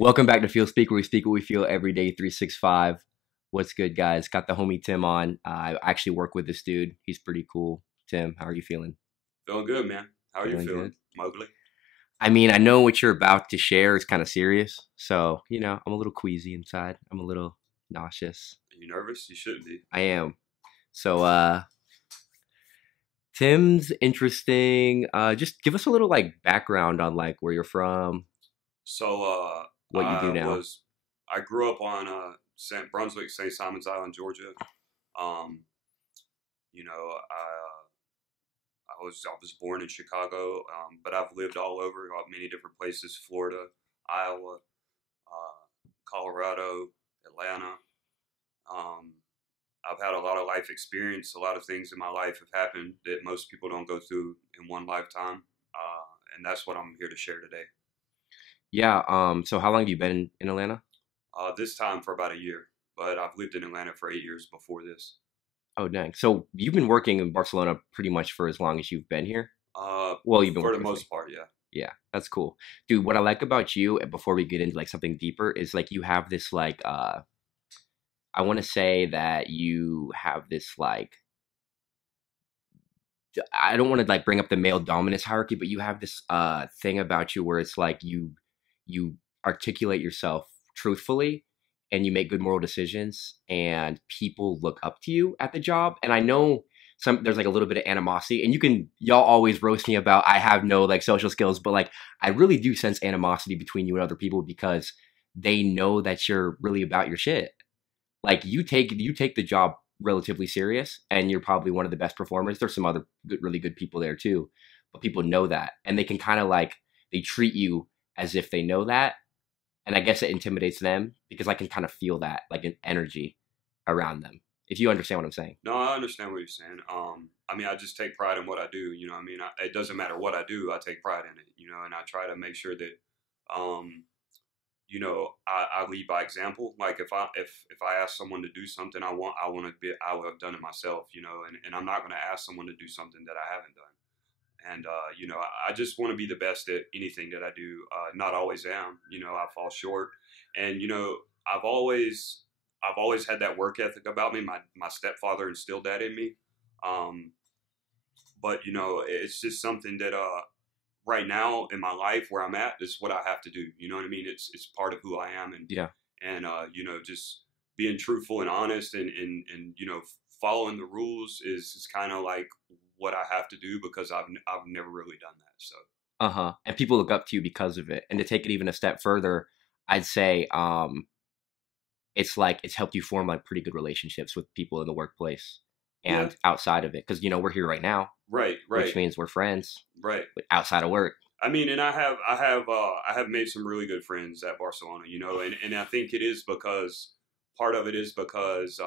Welcome back to Feelspeak, where we speak what we feel every day, 365. What's good, guys? Got the homie Tim on. I actually work with this dude. He's pretty cool. Tim, how are you feeling? Feeling good, man. How are you Feeling good? feeling, Mowgli? I mean, I know what you're about to share is kind of serious. So, I'm a little queasy inside. I'm a little nauseous. Are you nervous? You shouldn't be. I am. So, Tim's interesting. Just give us a little like background on like where you're from, So, what you do now. I grew up on St. Brunswick, St. Simon's Island, Georgia. Um, I was born in Chicago, but I've lived all over, many different places: Florida, Iowa, Colorado, Atlanta. Um, I've had a lot of life experience. A lot of things in my life have happened that most people don't go through in one lifetime, and that's what I'm here to share today. Yeah. So how long have you been in Atlanta? This time for about a year, but I've lived in Atlanta for 8 years before this. Oh, dang. So you've been working in Barcelona pretty much for as long as you've been here? Uh, Well, you've been for the working with me. most part, yeah. Yeah, that's cool. Dude, what I like about you, and before we get into like something deeper, is like you have this like I want to say that you have this like I don't want to like bring up the male dominance hierarchy, but you have this thing about you where it's like you articulate yourself truthfully and you make good moral decisions and people look up to you at the job. And I know there's like a little bit of animosity and y'all always roast me about I have no like social skills, but like I really do sense animosity between you and other people because they know that you're really about your shit. Like you take the job relatively serious and you're probably one of the best performers. There's some other really good people there too, but people know that and they can kind of like they treat you as if they know that, and I guess it intimidates them because I can kind of feel that like an energy around them, if you understand what I'm saying. No, I understand what you're saying. I mean, I just take pride in what I do. It doesn't matter what I do, I take pride in it. And I try to make sure that, um, I lead by example. Like if I ask someone to do something, I would have done it myself. And I'm not going to ask someone to do something that I haven't done. And I just want to be the best at anything that I do. Not always am. I fall short, and I've always I've always had that work ethic about me. My stepfather instilled that in me. Um, but it's just something that right now in my life where I'm at is what I have to do. You know what I mean? It's part of who I am, and Yeah. just being truthful and honest, and following the rules is kind of like what I have to do because I've never really done that. So Uh-huh. And people look up to you because of it. And to take it even a step further, I'd say it's like it's helped you form like pretty good relationships with people in the workplace yeah, and outside of it because we're here right now, right, which right, means we're friends right. outside of work. I mean, and I have made some really good friends at Barcelona, and I think it is because part of it is because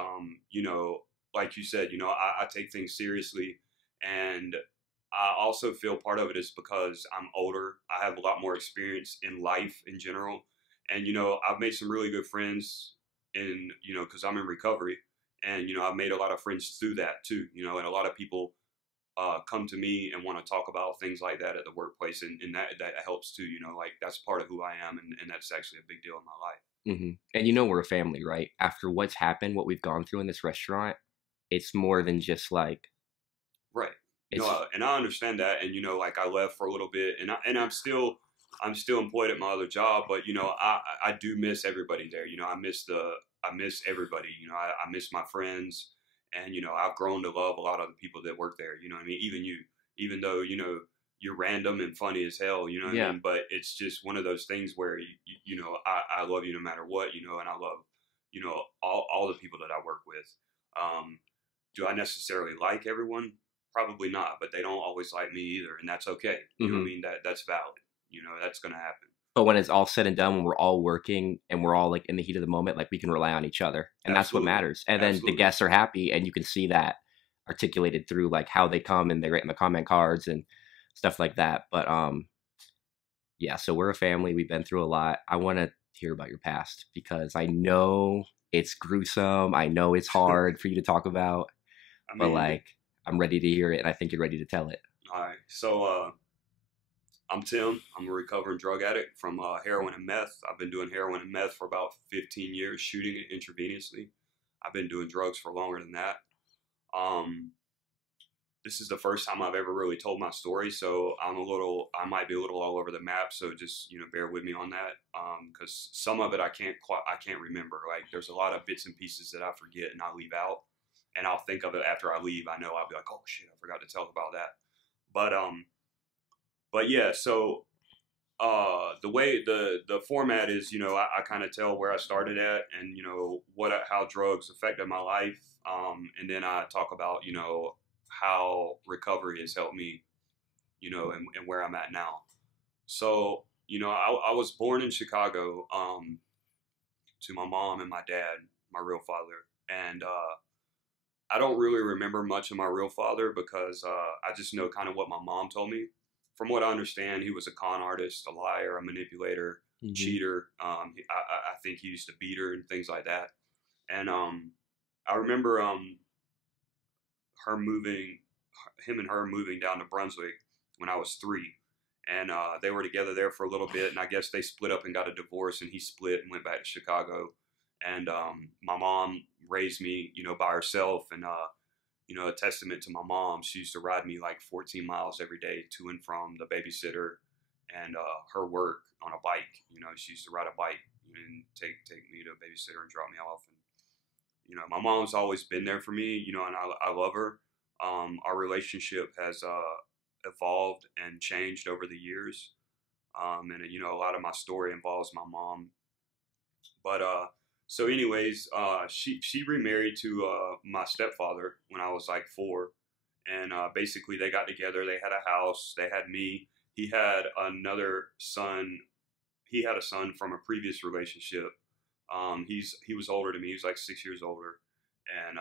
like you said, I take things seriously, and I also feel part of it is because I'm older. I have a lot more experience in life in general, and I've made some really good friends because I'm in recovery, and I've made a lot of friends through that too, and a lot of people come to me and want to talk about things like that at the workplace, and that helps too. Like that's part of who I am, and that's actually a big deal in my life. And we're a family, right? After what's happened, what we've gone through in this restaurant, it's more than just like Right. it's And I understand that, and like I left for a little bit, and I'm still employed at my other job, but I do miss everybody there. I miss everybody. I miss my friends, and I've grown to love a lot of the people that work there. You know what I mean? Even you, even though you're random and funny as hell. You know what I yeah. mean? But it's just one of those things where I love you no matter what. And I love all the people that I work with. Um, do I necessarily like everyone? Probably not, but they don't always like me either, and that's okay. You know what I hmm mean? That's valid. That's gonna happen. But when it's all said and done, when we're all working and we're all like in the heat of the moment, like we can rely on each other, and that's what Absolutely, matters. And then the absolutely. guests are happy, and you can see that articulated through like how they come and they write in the comment cards and stuff like that. But yeah. So we're a family. We've been through a lot. I want to hear about your past because I know it's gruesome. I know it's hard for you to talk about, I but mean, like I'm ready to hear it, and I think you're ready to tell it. all right. So I'm Tim. I'm a recovering drug addict from heroin and meth. I've been doing heroin and meth for about 15 years, shooting it intravenously. I've been doing drugs for longer than that. Um, this is the first time I've ever really told my story, so I might be a little all over the map. So just bear with me on that, because some of it I can't remember. Like there's a lot of bits and pieces that I forget and I leave out, and I'll think of it after I leave. I know I'll be like, oh shit, I forgot to tell about that. But yeah, so the way the format is, I kind of tell where I started at, and how drugs affected my life, and then I talk about how recovery has helped me, and where I'm at now. So I was born in Chicago, to my mom and my dad, my real father, and I don't really remember much of my real father because I just know kind of what my mom told me. From what I understand, he was a con artist, a liar, a manipulator, cheater. I think he used to beat her and things like that. And I remember him and her moving down to Brunswick when I was 3. And they were together there for a little bit. And I guess they split up and got a divorce, and he split and went back to Chicago. And my mom raised me, by herself, and a testament to my mom. She used to ride me like 14 miles every day to and from the babysitter and her work on a bike. She used to ride a bike and take me to a babysitter and drop me off. And my mom's always been there for me. And I love her. Our relationship has evolved and changed over the years. And a lot of my story involves my mom. But so anyways, she remarried to my stepfather when I was like 4, and basically they got together. They had a house. They had me. He had another son. He had a son from a previous relationship. He was older than me. He was like 6 years older, and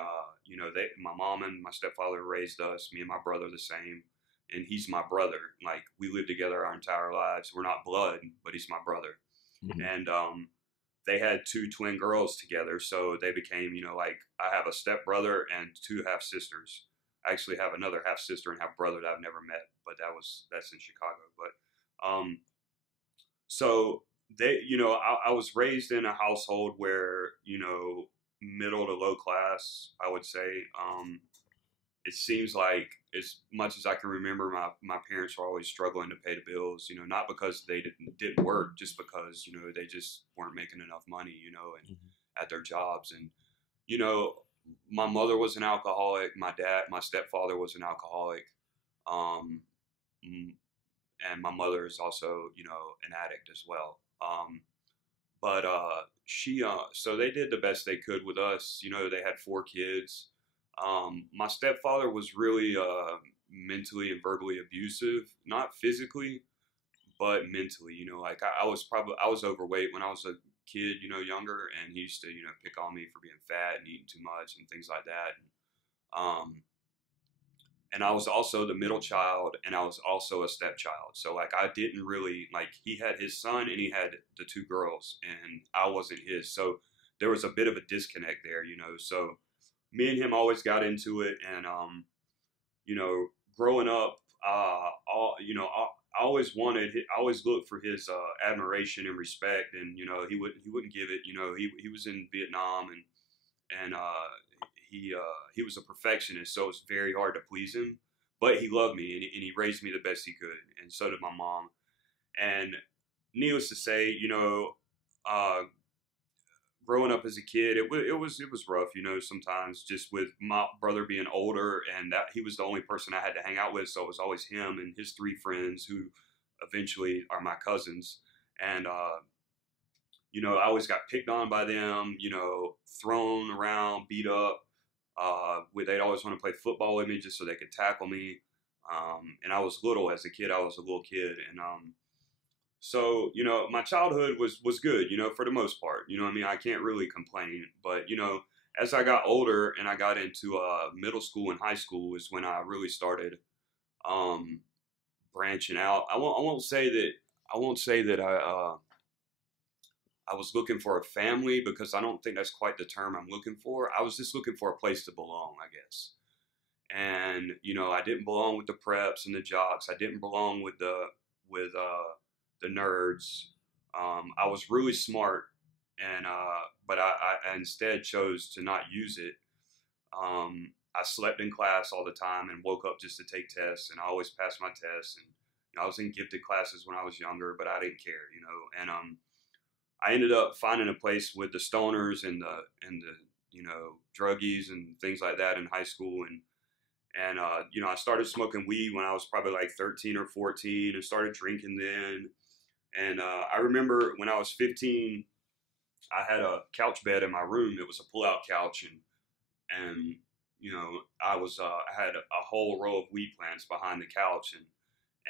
my mom and my stepfather raised us. Me and my brother the same, and he's my brother. Like we lived together our entire lives. We're not blood, but he's my brother, and they had 2 twin girls together, so they became, like I have a step brother and 2 half sisters. I actually have another half sister and half brother that I've never met, but that's in Chicago. But so they, I was raised in a household where, middle to low class, I would say. It seems like as much as I can remember, my parents were always struggling to pay the bills, not because they didn't work, just because, they just weren't making enough money, and at their jobs. And, my mother was an alcoholic. My stepfather was an alcoholic. And my mother is also, an addict as well. But so they did the best they could with us. They had 4 kids. My stepfather was really mentally and verbally abusive, not physically, but mentally. Like I was overweight when I was a kid, younger, and he used to, pick on me for being fat and eating too much and things like that. And I was also the middle child, and I was also a stepchild. So like I didn't really, like, he had his son and he had the 2 girls, and I wasn't his. So there was a bit of a disconnect there, So me and him always got into it, and growing up, I always looked for his admiration and respect, and he wouldn't give it. He was in Vietnam, and he was a perfectionist, so it was very hard to please him. But he loved me, and he raised me the best he could, and so did my mom. And needless to say, growing up as a kid, it was rough, sometimes, just with my brother being older, and that he was the only person I had to hang out with. So it was always him and his 3 friends, who eventually are my cousins. And, I always got picked on by them, thrown around, beat up. They'd always want to play football with me just so they could tackle me. And I was little as a kid. I was a little kid. And, so, my childhood was good, for the most part. I can't really complain. But, as I got older and I got into middle school and high school is when I really started branching out. I won't say that I was looking for a family, because I don't think that's quite the term I'm looking for. I was just looking for a place to belong, I guess. And, I didn't belong with the preps and the jocks. I didn't belong with the with the nerds. I was really smart, and but I instead chose to not use it. I slept in class all the time and woke up just to take tests, and I always passed my tests. And I was in gifted classes when I was younger, but I didn't care, And I ended up finding a place with the stoners and the druggies and things like that in high school, and I started smoking weed when I was probably like 13 or 14, and started drinking then. And I remember when I was 15, I had a couch bed in my room. It was a pull-out couch, and I had a whole row of weed plants behind the couch,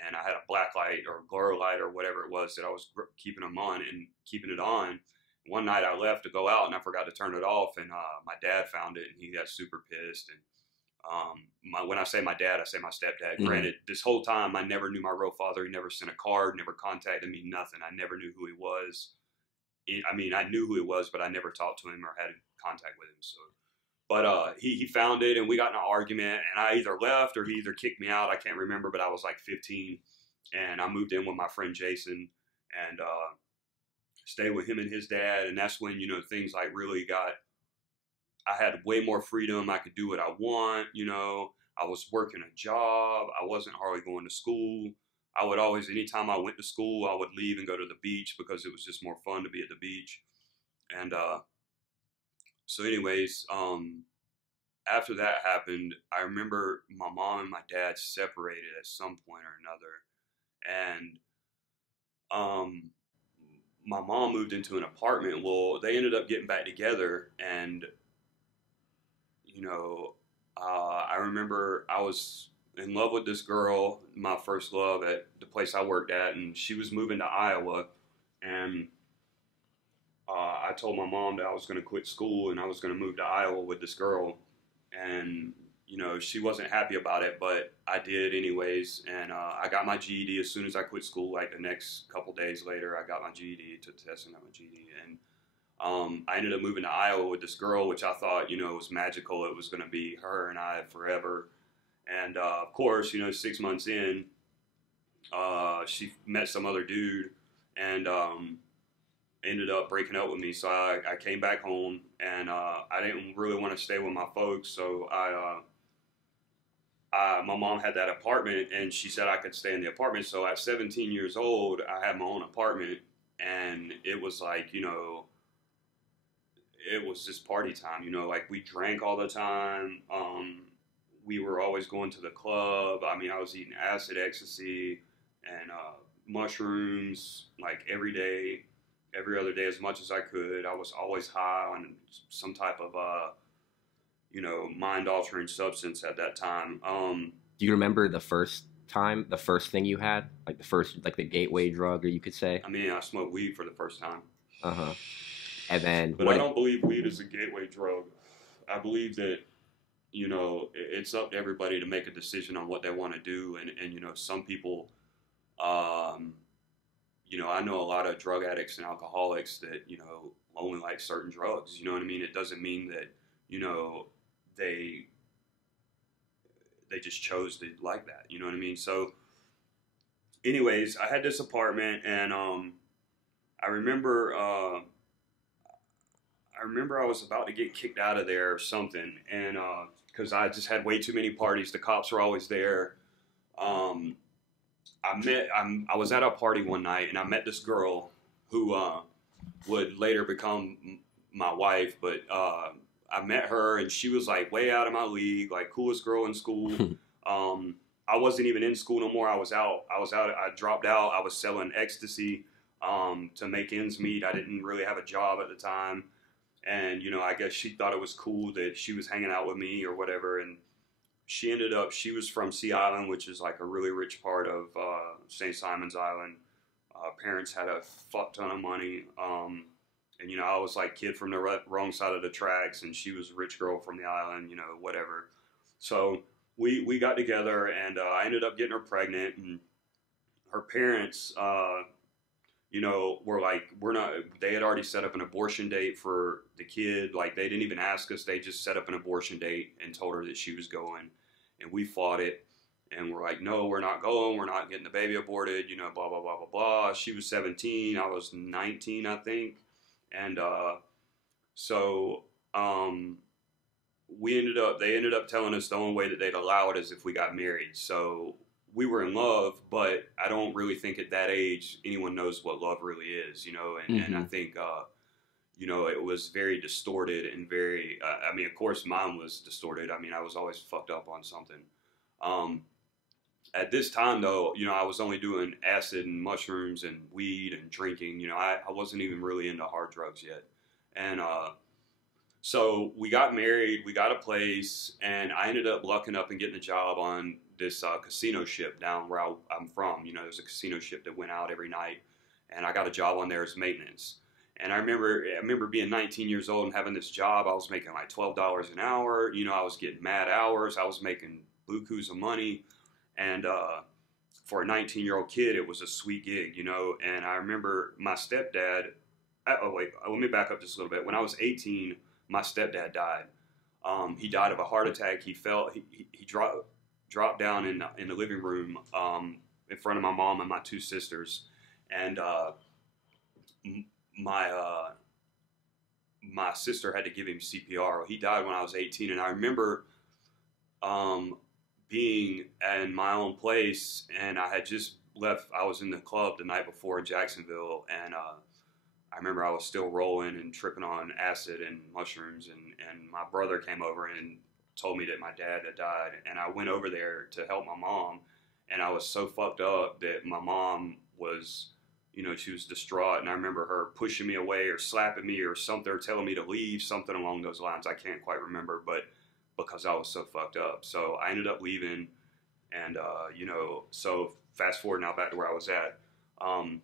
and I had a black light or glow light or whatever it was that I was keeping them on and keeping it on. One night I left to go out and I forgot to turn it off, and my dad found it and he got super pissed. And when I say my dad, I say my stepdad. Mm-hmm. Granted, this whole time I never knew my real father. He never sent a card, never contacted me, nothing. I never knew who he was. I mean, I knew who he was, but I never talked to him or had contact with him. So, but he found it, and we got in an argument, and I either left or he either kicked me out. I can't remember, but I was like 15, and I moved in with my friend Jason, and stayed with him and his dad, and that's when things like really got. I had way more freedom. I could do what I want. I was working a job. I wasn't hardly going to school. I would always, anytime I went to school, I would leave and go to the beach because it was just more fun to be at the beach. And so anyways, after that happened, I remember my mom and my dad separated at some point or another. And my mom moved into an apartment. Well, they ended up getting back together, and I remember I was in love with this girl, my first love at the place I worked at, and she was moving to Iowa, and I told my mom that I was going to quit school and I was going to move to Iowa with this girl, and she wasn't happy about it, but I did anyways, and I got my GED as soon as I quit school. Like the next couple days later, I got my GED, took the test and got my GED, and I ended up moving to Iowa with this girl, which I thought, was magical. It was going to be her and I forever. And of course, 6 months in, she met some other dude and ended up breaking up with me. So I came back home, and I didn't really want to stay with my folks. So my mom had that apartment, and she said I could stay in the apartment. So at 17 years old, I had my own apartment, and it was like, it was just party time, like we drank all the time. We were always going to the club. I mean, I was eating acid, ecstasy, and mushrooms like every day, every other day as much as I could. I was always high on some type of, mind altering substance at that time. Do you remember the first thing you had? Like the gateway drug, or you could say? I mean, I smoked weed for the first time. Uh-huh. And then, but I don't believe weed is a gateway drug. I believe that, it's up to everybody to make a decision on what they want to do. And some people, I know a lot of drug addicts and alcoholics that, only like certain drugs. You know what I mean? It doesn't mean that, they just chose to like that. You know what I mean? So anyways, I had this apartment, and I remember I was about to get kicked out of there or something, and because I just had way too many parties. The cops were always there. I was at a party one night, and I met this girl who would later become my wife. But I met her, and she was like way out of my league, like coolest girl in school. I wasn't even in school no more. I was out. I dropped out. I was selling ecstasy to make ends meet. I didn't really have a job at the time. And, I guess she thought it was cool that she was hanging out with me or whatever. And she was from Sea Island, which is like a really rich part of St. Simon's Island. Parents had a fuck ton of money. And, I was like kid from the wrong side of the tracks, and she was a rich girl from the island, whatever. So we got together, and I ended up getting her pregnant, and her parents, were like, they had already set up an abortion date for the kid. Like, they didn't even ask us. They just set up an abortion date and told her that she was going, and we fought it. And we're like, no, we're not going. We're not getting the baby aborted. You know, blah blah blah blah blah. She was 17. I was 19, I think. And so um, we ended up. They ended up telling us the only way that they'd allow it is if we got married. So we were in love, but I don't really think at that age anyone knows what love really is. You know, and I Mm-hmm. think. You know, it was very distorted and very. I mean, of course, mine was distorted. I mean, I was always fucked up on something. Um, at this time, though, you know, I was only doing acid and mushrooms and weed and drinking. You know, I wasn't even really into hard drugs yet. And so we got married, we got a place, and I ended up lucking up and getting a job on this casino ship down where I'm from. You know, there's a casino ship that went out every night, and I got a job on there as maintenance. And I remember being 19 years old and having this job. I was making like $12 an hour. You know, I was getting mad hours. I was making bukus of money, and for a 19-year-old kid, it was a sweet gig. You know, and I remember my stepdad. Oh wait, let me back up just a little bit. When I was 18, my stepdad died. He died of a heart attack. He fell. He dropped down in the living room in front of my mom and my two sisters, and my my sister had to give him CPR. He died when I was 18, and I remember um, being in my own place, and I had just left. I was in the club the night before in Jacksonville, and I remember I was still rolling and tripping on acid and mushrooms, and my brother came over and told me that my dad had died, and I went over there to help my mom, and I was so fucked up that my mom was, you know, she was distraught, and I remember her pushing me away or slapping me or something, or telling me to leave, something along those lines. I can't quite remember, but because I was so fucked up, so I ended up leaving, and you know, so fast forward now back to where I was at. Um,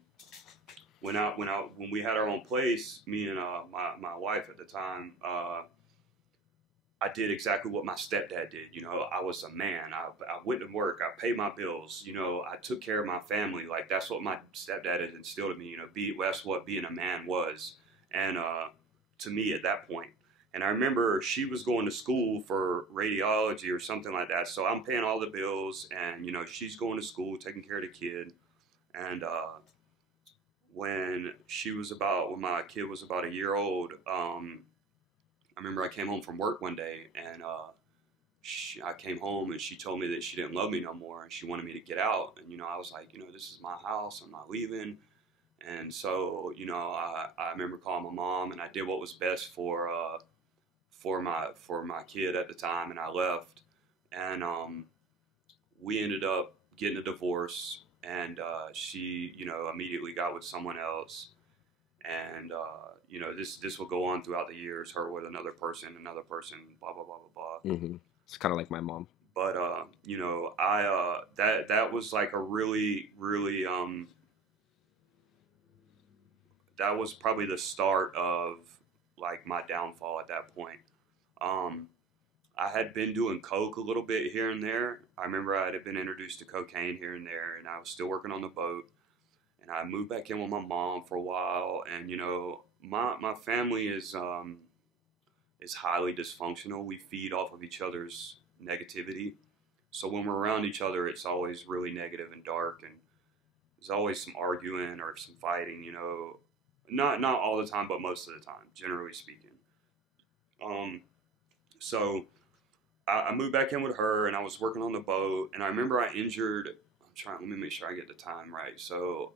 when we had our own place, me and my wife at the time, I did exactly what my stepdad did. You know, I was a man. I went to work. I paid my bills. You know, I took care of my family. Like that's what my stepdad had instilled in me. You know, that's what being a man was. And to me at that point. And I remember she was going to school for radiology or something like that. So I'm paying all the bills, and you know, she's going to school, taking care of the kid. And when my kid was about a year old, I remember I came home from work one day, and I came home and she told me that she didn't love me no more and she wanted me to get out. And you know, I was like, you know, this is my house, I'm not leaving. And so, you know, I remember calling my mom, and I did what was best for my kid at the time, and I left. And we ended up getting a divorce, and she, you know, immediately got with someone else. And you know, this will go on throughout the years. Her with another person, blah blah blah blah blah. Mm-hmm. It's kind of like my mom. But you know, I that was like a really that was probably the start of like my downfall at that point. Um, I had been doing coke a little bit here and there. I remember I had been introduced to cocaine here and there, and I was still working on the boat. And I moved back in with my mom for a while. And you know, my family is highly dysfunctional. We feed off of each other's negativity. So when we're around each other, it's always really negative and dark, and there's always some arguing or some fighting. You know, not all the time, but most of the time, generally speaking. Um, so I moved back in with her, and I was working on the boat, and I remember I injured. I'm trying. Let me make sure I get the time right. So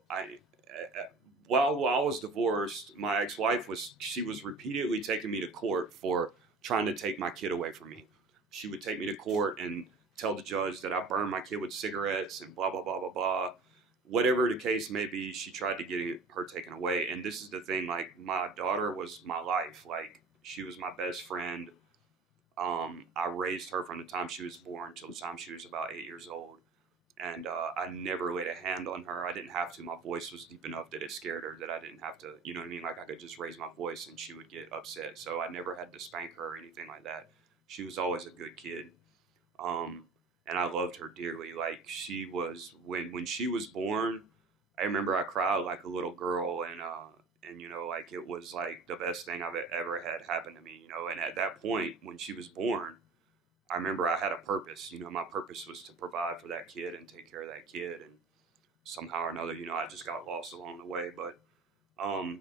while I was divorced, my ex-wife was repeatedly taking me to court for trying to take my kid away from me. She would take me to court and tell the judge that I burned my kid with cigarettes and blah blah blah blah blah. Whatever the case may be, she tried to get her taken away. And this is the thing: like my daughter was my life. Like she was my best friend. I raised her from the time she was born till the time she was about 8 years old. And I never laid a hand on her. I didn't have to. My voice was deep enough that it scared her that I didn't have to, you know what I mean? Like I could just raise my voice and she would get upset. So I never had to spank her or anything like that. She was always a good kid. Um, and I loved her dearly. Like she was, when she was born, I remember I cried like a little girl, and you know, like it was like the best thing I've ever had happen to me, you know. And at that point, when she was born, I remember I had a purpose. You know, my purpose was to provide for that kid and take care of that kid. And somehow or another, you know, I just got lost along the way. But um,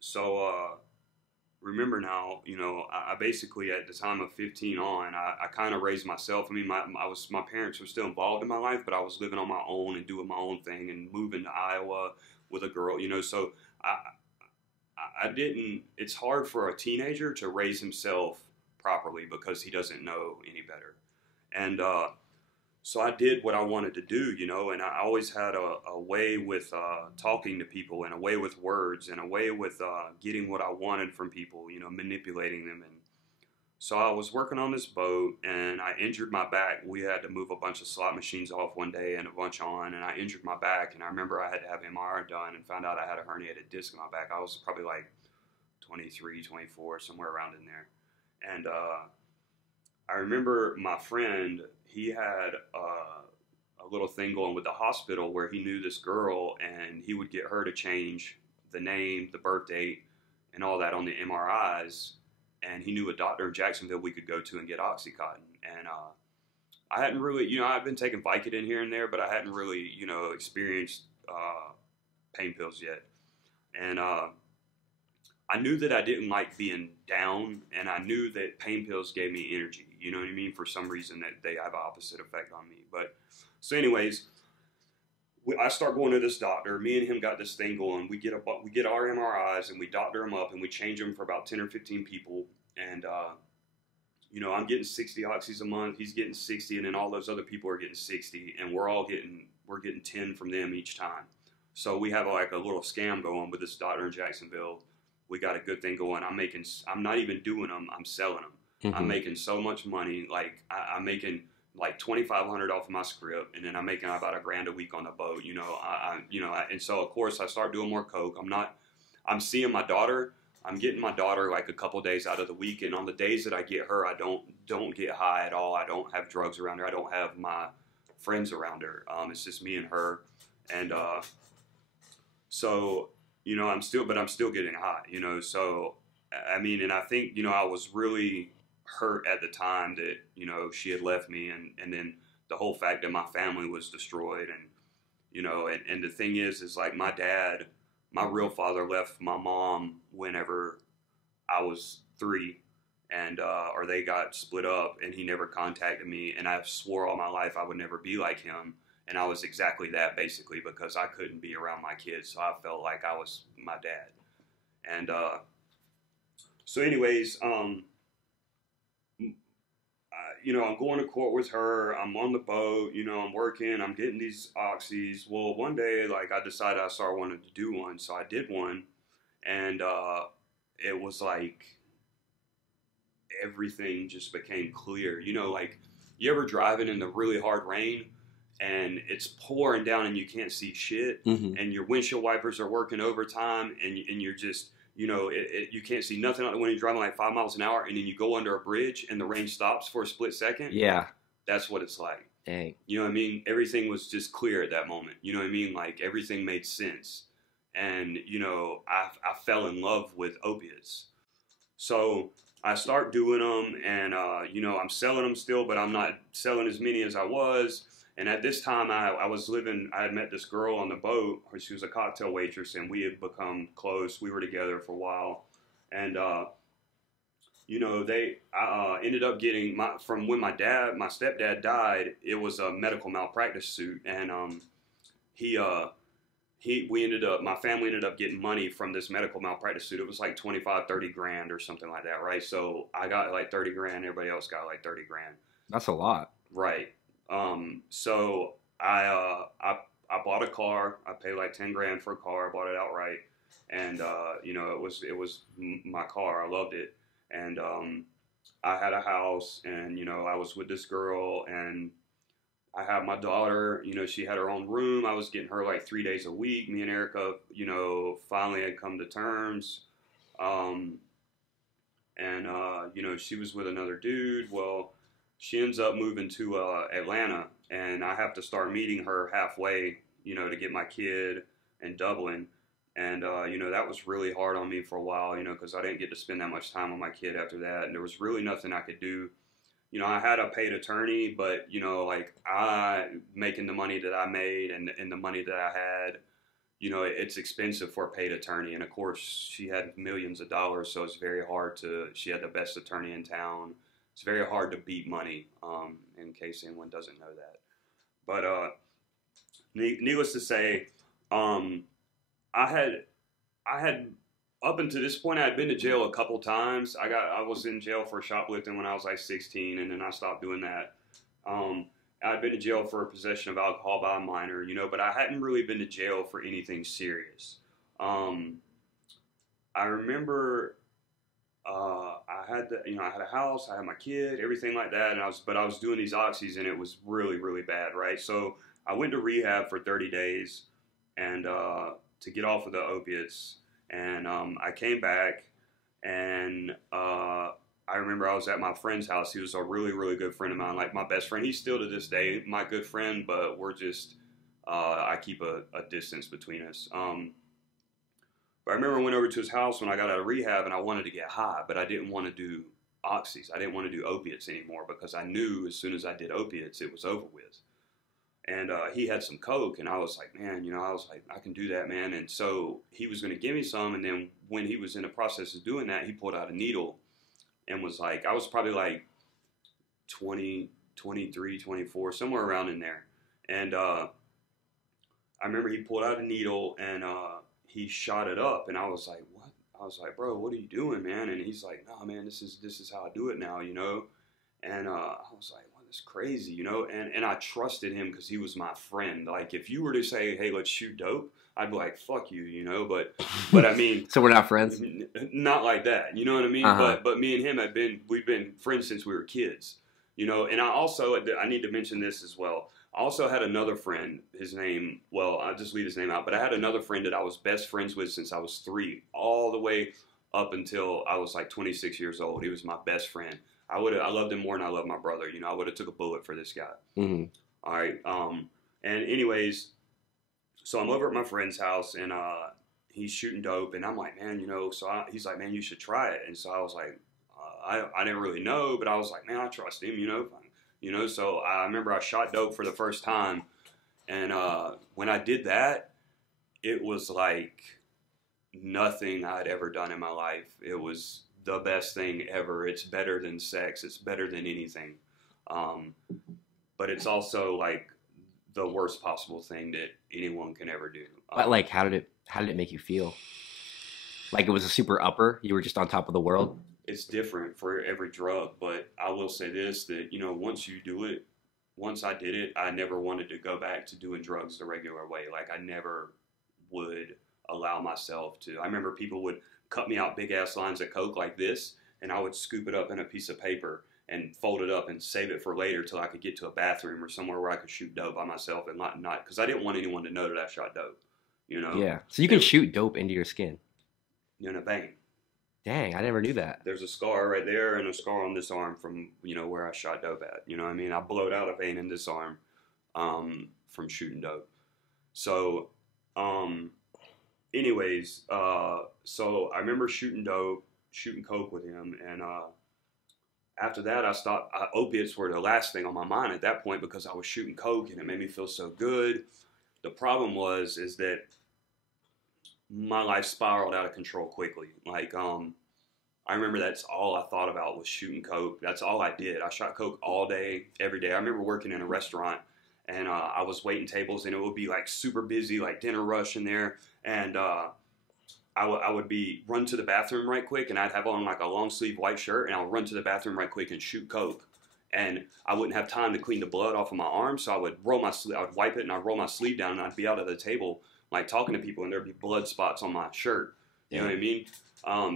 so remember now, you know, I basically at the time of 15 on, I kind of raised myself. I mean, my parents were still involved in my life, but I was living on my own and doing my own thing and moving to Iowa with a girl, you know. So I, I didn't. It's hard for a teenager to raise himself properly because he doesn't know any better. And so I did what I wanted to do, you know, and I always had a way with talking to people and a way with words and a way with getting what I wanted from people, you know, manipulating them. And so I was working on this boat and I injured my back. We had to move a bunch of slot machines off one day and a bunch on, and I injured my back. And I remember I had to have MRI done and found out I had a herniated disc in my back. I was probably like 23, 24, somewhere around in there. And I remember my friend, he had a little thing going with the hospital where he knew this girl and he would get her to change the name, the birth date, and all that on the MRIs. And he knew a doctor in Jacksonville we could go to and get Oxycontin. And I hadn't really, you know, I've been taking Vicodin here and there, but I hadn't really, you know, experienced pain pills yet. And I knew that I didn't like being down, and I knew that pain pills gave me energy. You know what I mean? For some reason, that they have an opposite effect on me. But so, anyways, I start going to this doctor. Me and him got this thing going. We get our MRIs and we doctor them up and we change them for about 10 or 15 people. And you know, I'm getting 60 oxys a month. He's getting 60, and then all those other people are getting 60, and we're getting 10 from them each time. So we have like a little scam going with this doctor in Jacksonville. We got a good thing going. I'm not even doing them. I'm selling them. Mm-hmm. I'm making so much money. Like I'm making like $2,500 off of my script, and then I'm making about $1,000 a week on the boat. You know, and so of course I start doing more coke. I'm seeing my daughter. I'm getting my daughter like a couple days out of the week, and on the days that I get her, I don't get high at all. I don't have drugs around her. I don't have my friends around her. It's just me and her, and so. You know, I'm still getting high, you know, so, I mean, and I think, you know, I was really hurt at the time that, you know, she had left me, and then the whole fact that my family was destroyed, and, you know, and the thing is like my dad, my real father left my mom whenever I was 3, and, or they got split up, and he never contacted me, and I swore all my life I would never be like him. And I was exactly that, basically, because I couldn't be around my kids, so I felt like I was my dad. And so anyways, you know, I'm going to court with her. I'm on the boat. You know, I'm working. I'm getting these oxys. Well, one day, like, I decided I started wanting to do one, so I did one. And it was like everything just became clear. You know, like, you ever driving in the really hard rain? And it's pouring down and you can't see shit, mm-hmm. and your windshield wipers are working overtime, and you're just, you know, you can't see nothing when you're driving like 5 miles an hour, and then you go under a bridge and the rain stops for a split second. Yeah. That's what it's like. Dang. You know what I mean? Everything was just clear at that moment. You know what I mean? Like everything made sense. And, you know, I fell in love with opiates. So I start doing them, and, you know, I'm selling them still, but I'm not selling as many as I was. And at this time, I had met this girl on the boat. She was a cocktail waitress, and we had become close. We were together for a while. And, you know, I ended up getting, from when my stepdad died, it was a medical malpractice suit. And my family ended up getting money from this medical malpractice suit. It was like 25, 30 grand or something like that, right? So I got like 30 grand. Everybody else got like 30 grand. That's a lot. Right. So I bought a car. I paid like 10 grand for a car. I bought it outright. And, you know, it was my car. I loved it. And, I had a house, and, you know, I was with this girl, and I had my daughter, you know, she had her own room. I was getting her like 3 days a week. Me and Erica, you know, finally had come to terms. And, you know, she was with another dude. Well, she ends up moving to Atlanta, and I have to start meeting her halfway, you know, to get my kid in Dublin. And, you know, that was really hard on me for a while, you know, because I didn't get to spend that much time with my kid after that. And there was really nothing I could do, you know, I had a paid attorney, but you know, like I making the money that I made and the money that I had, you know, it's expensive for a paid attorney. And of course, she had millions of dollars, so it's very hard to. She had the best attorney in town. It's very hard to beat money. In case anyone doesn't know that, but needless to say, um, I had I had up until this point I had been to jail a couple times. I was in jail for shoplifting when I was like 16, and then I stopped doing that. Um, I'd been to jail for possession of alcohol by a minor, you know, but I hadn't really been to jail for anything serious. Um, I remember I had a house, I had my kid, everything like that, and I was doing these oxys, and it was really, really bad, right? So I went to rehab for 30 days, and to get off of the opiates, and I came back, and I remember I was at my friend's house. He was a really, really good friend of mine, like my best friend. He's still to this day my good friend, but we're just I keep a distance between us. But I remember I went over to his house when I got out of rehab and I wanted to get high, but I didn't want to do oxys. I didn't want to do opiates anymore because I knew as soon as I did opiates, it was over with. And he had some coke, and I was like, man, you know, I was like, I can do that, man. And so he was going to give me some, and then when he was in the process of doing that, he pulled out a needle and was like, I was probably like 20, 23, 24, somewhere around in there. And I remember he pulled out a needle and he shot it up, and I was like, what? I was like, bro, what are you doing, man? And he's like, no, man, this is how I do it now, you know? And I was like, well, that's crazy, you know? And I trusted him because he was my friend. Like, if you were to say, hey, let's shoot dope, I'd be like, fuck you, you know? But I mean, So we're not friends? not like that, you know what I mean? Uh-huh. But me and him we've been friends since we were kids, you know? And I need to mention this as well. I also had another friend, his name, well, I'll just leave his name out, but I had another friend that I was best friends with since I was 3, all the way up until I was like 26 years old. He was my best friend. I loved him more than I loved my brother. You know, I would have took a bullet for this guy. Mm-hmm. All right. And anyways, so I'm over at my friend's house, and he's shooting dope, and I'm like, man, you know, he's like, man, you should try it. And so I was like, I didn't really know, but I was like, man, I trust him, you know. You know, so I remember I shot dope for the first time, and when I did that, it was like nothing I'd ever done in my life. It was the best thing ever. It's better than sex. It's better than anything. But it's also like the worst possible thing that anyone can ever do. But like, how did it make you feel? Like it was a super upper? You were just on top of the world? It's different for every drug, but I will say this, that, you know, once I did it, I never wanted to go back to doing drugs the regular way. Like, I never would allow myself to. I remember people would cut me out big ass lines of coke like this, and I would scoop it up in a piece of paper and fold it up and save it for later till I could get to a bathroom or somewhere where I could shoot dope by myself and not, because I didn't want anyone to know that I shot dope, you know? Yeah. So you can shoot dope into your skin. In a vein. Dang, I never knew that. There's a scar right there and a scar on this arm from, you know, where I shot dope at. You know what I mean? I blowed out a vein in this arm from shooting dope. So, anyways, so I remember shooting coke with him. And after that, I stopped. Opiates were the last thing on my mind at that point because I was shooting coke and it made me feel so good. The problem is that my life spiraled out of control quickly. Like, I remember that's all I thought about was shooting coke. That's all I did. I shot coke all day, every day. I remember working in a restaurant, and I was waiting tables, and it would be like super busy, like dinner rush in there. And I would be run to the bathroom right quick, and I'd have on like a long sleeve white shirt, and I would run to the bathroom right quick and shoot coke. And I wouldn't have time to clean the blood off of my arm, so I would I would wipe it, and I'd roll my sleeve down, and I'd be out at the table like talking to people, and there'd be blood spots on my shirt. You know what I mean?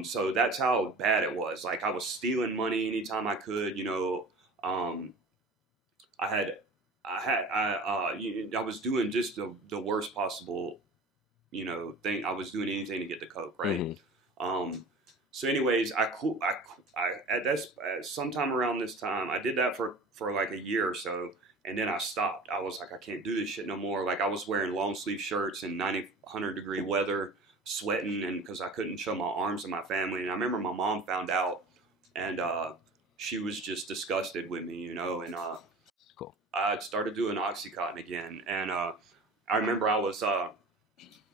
So that's how bad it was. Like, I was stealing money anytime I could. You know, I was doing just the worst possible, you know, thing. I was doing anything to get the coke, right? Mm-hmm. So anyways, sometime around this time, I did that for like a year or so. And then I stopped. I was like, I can't do this shit no more. Like, I was wearing long sleeve shirts in 100 degree weather, sweating, and because I couldn't show my arms to my family. And I remember my mom found out, and she was just disgusted with me, you know, and Cool. I started doing Oxycontin again. And I remember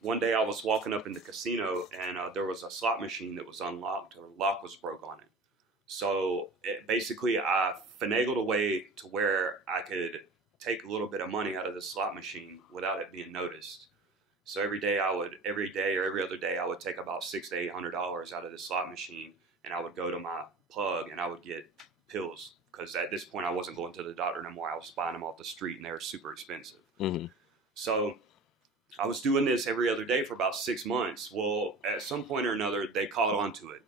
one day I was walking up in the casino and there was a slot machine that was unlocked, or the lock was broke on it. So basically, I finagled a way to where I could take a little bit of money out of the slot machine without it being noticed. So every day or every other day, I would take about $600 to $800 out of the slot machine, and I would go to my plug and I would get pills because at this point I wasn't going to the doctor no more. I was buying them off the street, and they were super expensive. Mm-hmm. So I was doing this every other day for about 6 months. Well, at some point or another, they caught on to it,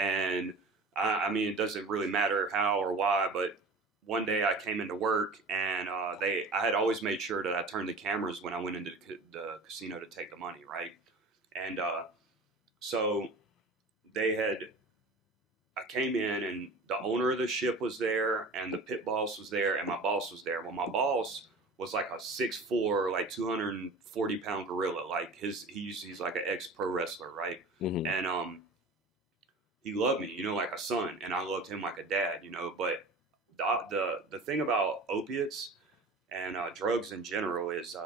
and I mean, it doesn't really matter how or why, but one day I came into work and I had always made sure that I turned the cameras when I went into the casino to take the money, right? And so they had, I came in and the owner of the ship was there and the pit boss was there and my boss was there. Well, my boss was like a 6'4", like 240-pound gorilla. Like he's like an ex-pro wrestler, right? Mm-hmm. And he loved me, you know, like a son, and I loved him like a dad, you know. But the thing about opiates and drugs in general is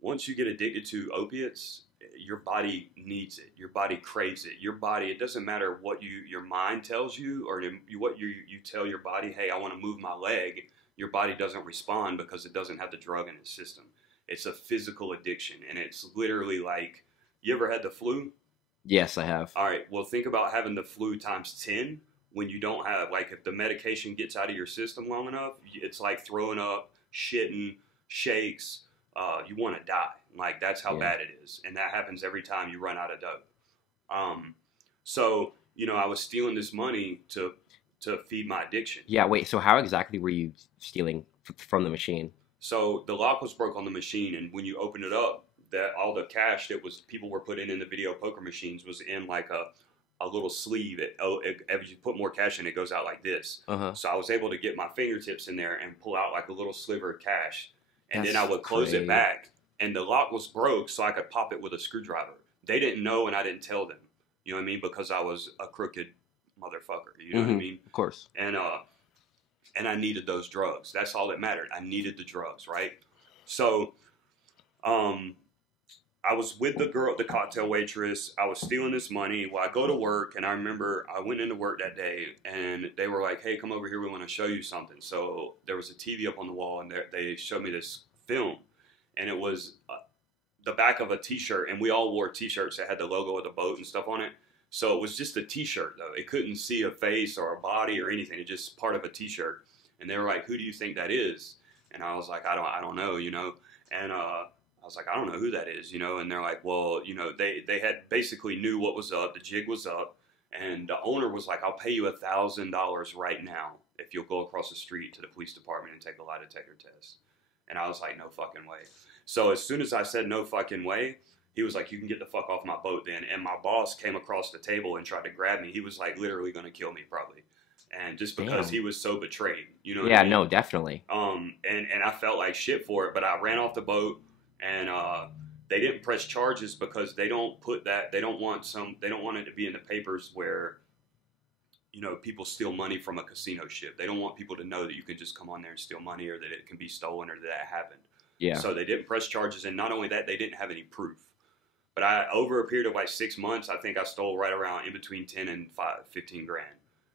once you get addicted to opiates, your body needs it. Your body craves it. Your body, it doesn't matter what your mind tells you or what you tell your body, hey, I want to move my leg. Your body doesn't respond because it doesn't have the drug in its system. It's a physical addiction, and it's literally like, you ever had the flu? Yes, I have. All right, well, think about having the flu times 10 when you don't have, like, if the medication gets out of your system long enough, it's like throwing up, shitting, shakes. You want to die. Like, that's how bad it is. And that happens every time you run out of dope. So, you know, I was stealing this money to feed my addiction. Yeah, wait, so how exactly were you stealing from the machine? So the lock was broke on the machine, and when you opened it up, that all the cash that was people were putting in the video poker machines was in like a little sleeve. As you put more cash in, it goes out like this. Uh-huh. So I was able to get my fingertips in there and pull out like a little sliver of cash, and That's then I would close great. it back, and the lock was broke, so I could pop it with a screwdriver. They didn't know, and I didn't tell them. You know what I mean? Because I was a crooked motherfucker. You know what I mean? Of course. And I needed those drugs. That's all that mattered. I needed the drugs, right? So, I was with the girl, the cocktail waitress. I was stealing this money. Well, I go to work, and I remember I went into work that day, and they were like, hey, come over here. We want to show you something. So there was a TV up on the wall, and they showed me this film, and it was the back of a T-shirt, and we all wore T-shirts that had the logo of the boat and stuff on it. So it was just a T-shirt, though. It couldn't see a face or a body or anything. It's just part of a T-shirt. And they were like, who do you think that is? And I was like, I don't know, you know. And I was like, I don't know who that is, you know. And they're like, well, you know, they had basically knew what was up. The jig was up. And the owner was like, I'll pay you $1,000 right now if you'll go across the street to the police department and take a lie detector test. And I was like, no fucking way. So as soon as I said no fucking way, he was like, you can get the fuck off my boat then. And my boss came across the table and tried to grab me. He was like literally going to kill me probably. And just because he was so betrayed, you know what I mean? No, definitely. And I felt like shit for it, but I ran off the boat, and they didn't press charges because they don't put that, they don't want it to be in the papers where, you know, people steal money from a casino ship. They don't want people to know that you can just come on there and steal money, or that it can be stolen, or that happened. Yeah. So they didn't press charges, and not only that, they didn't have any proof. But over a period of like 6 months, I think I stole right around in between 10 and 15 grand.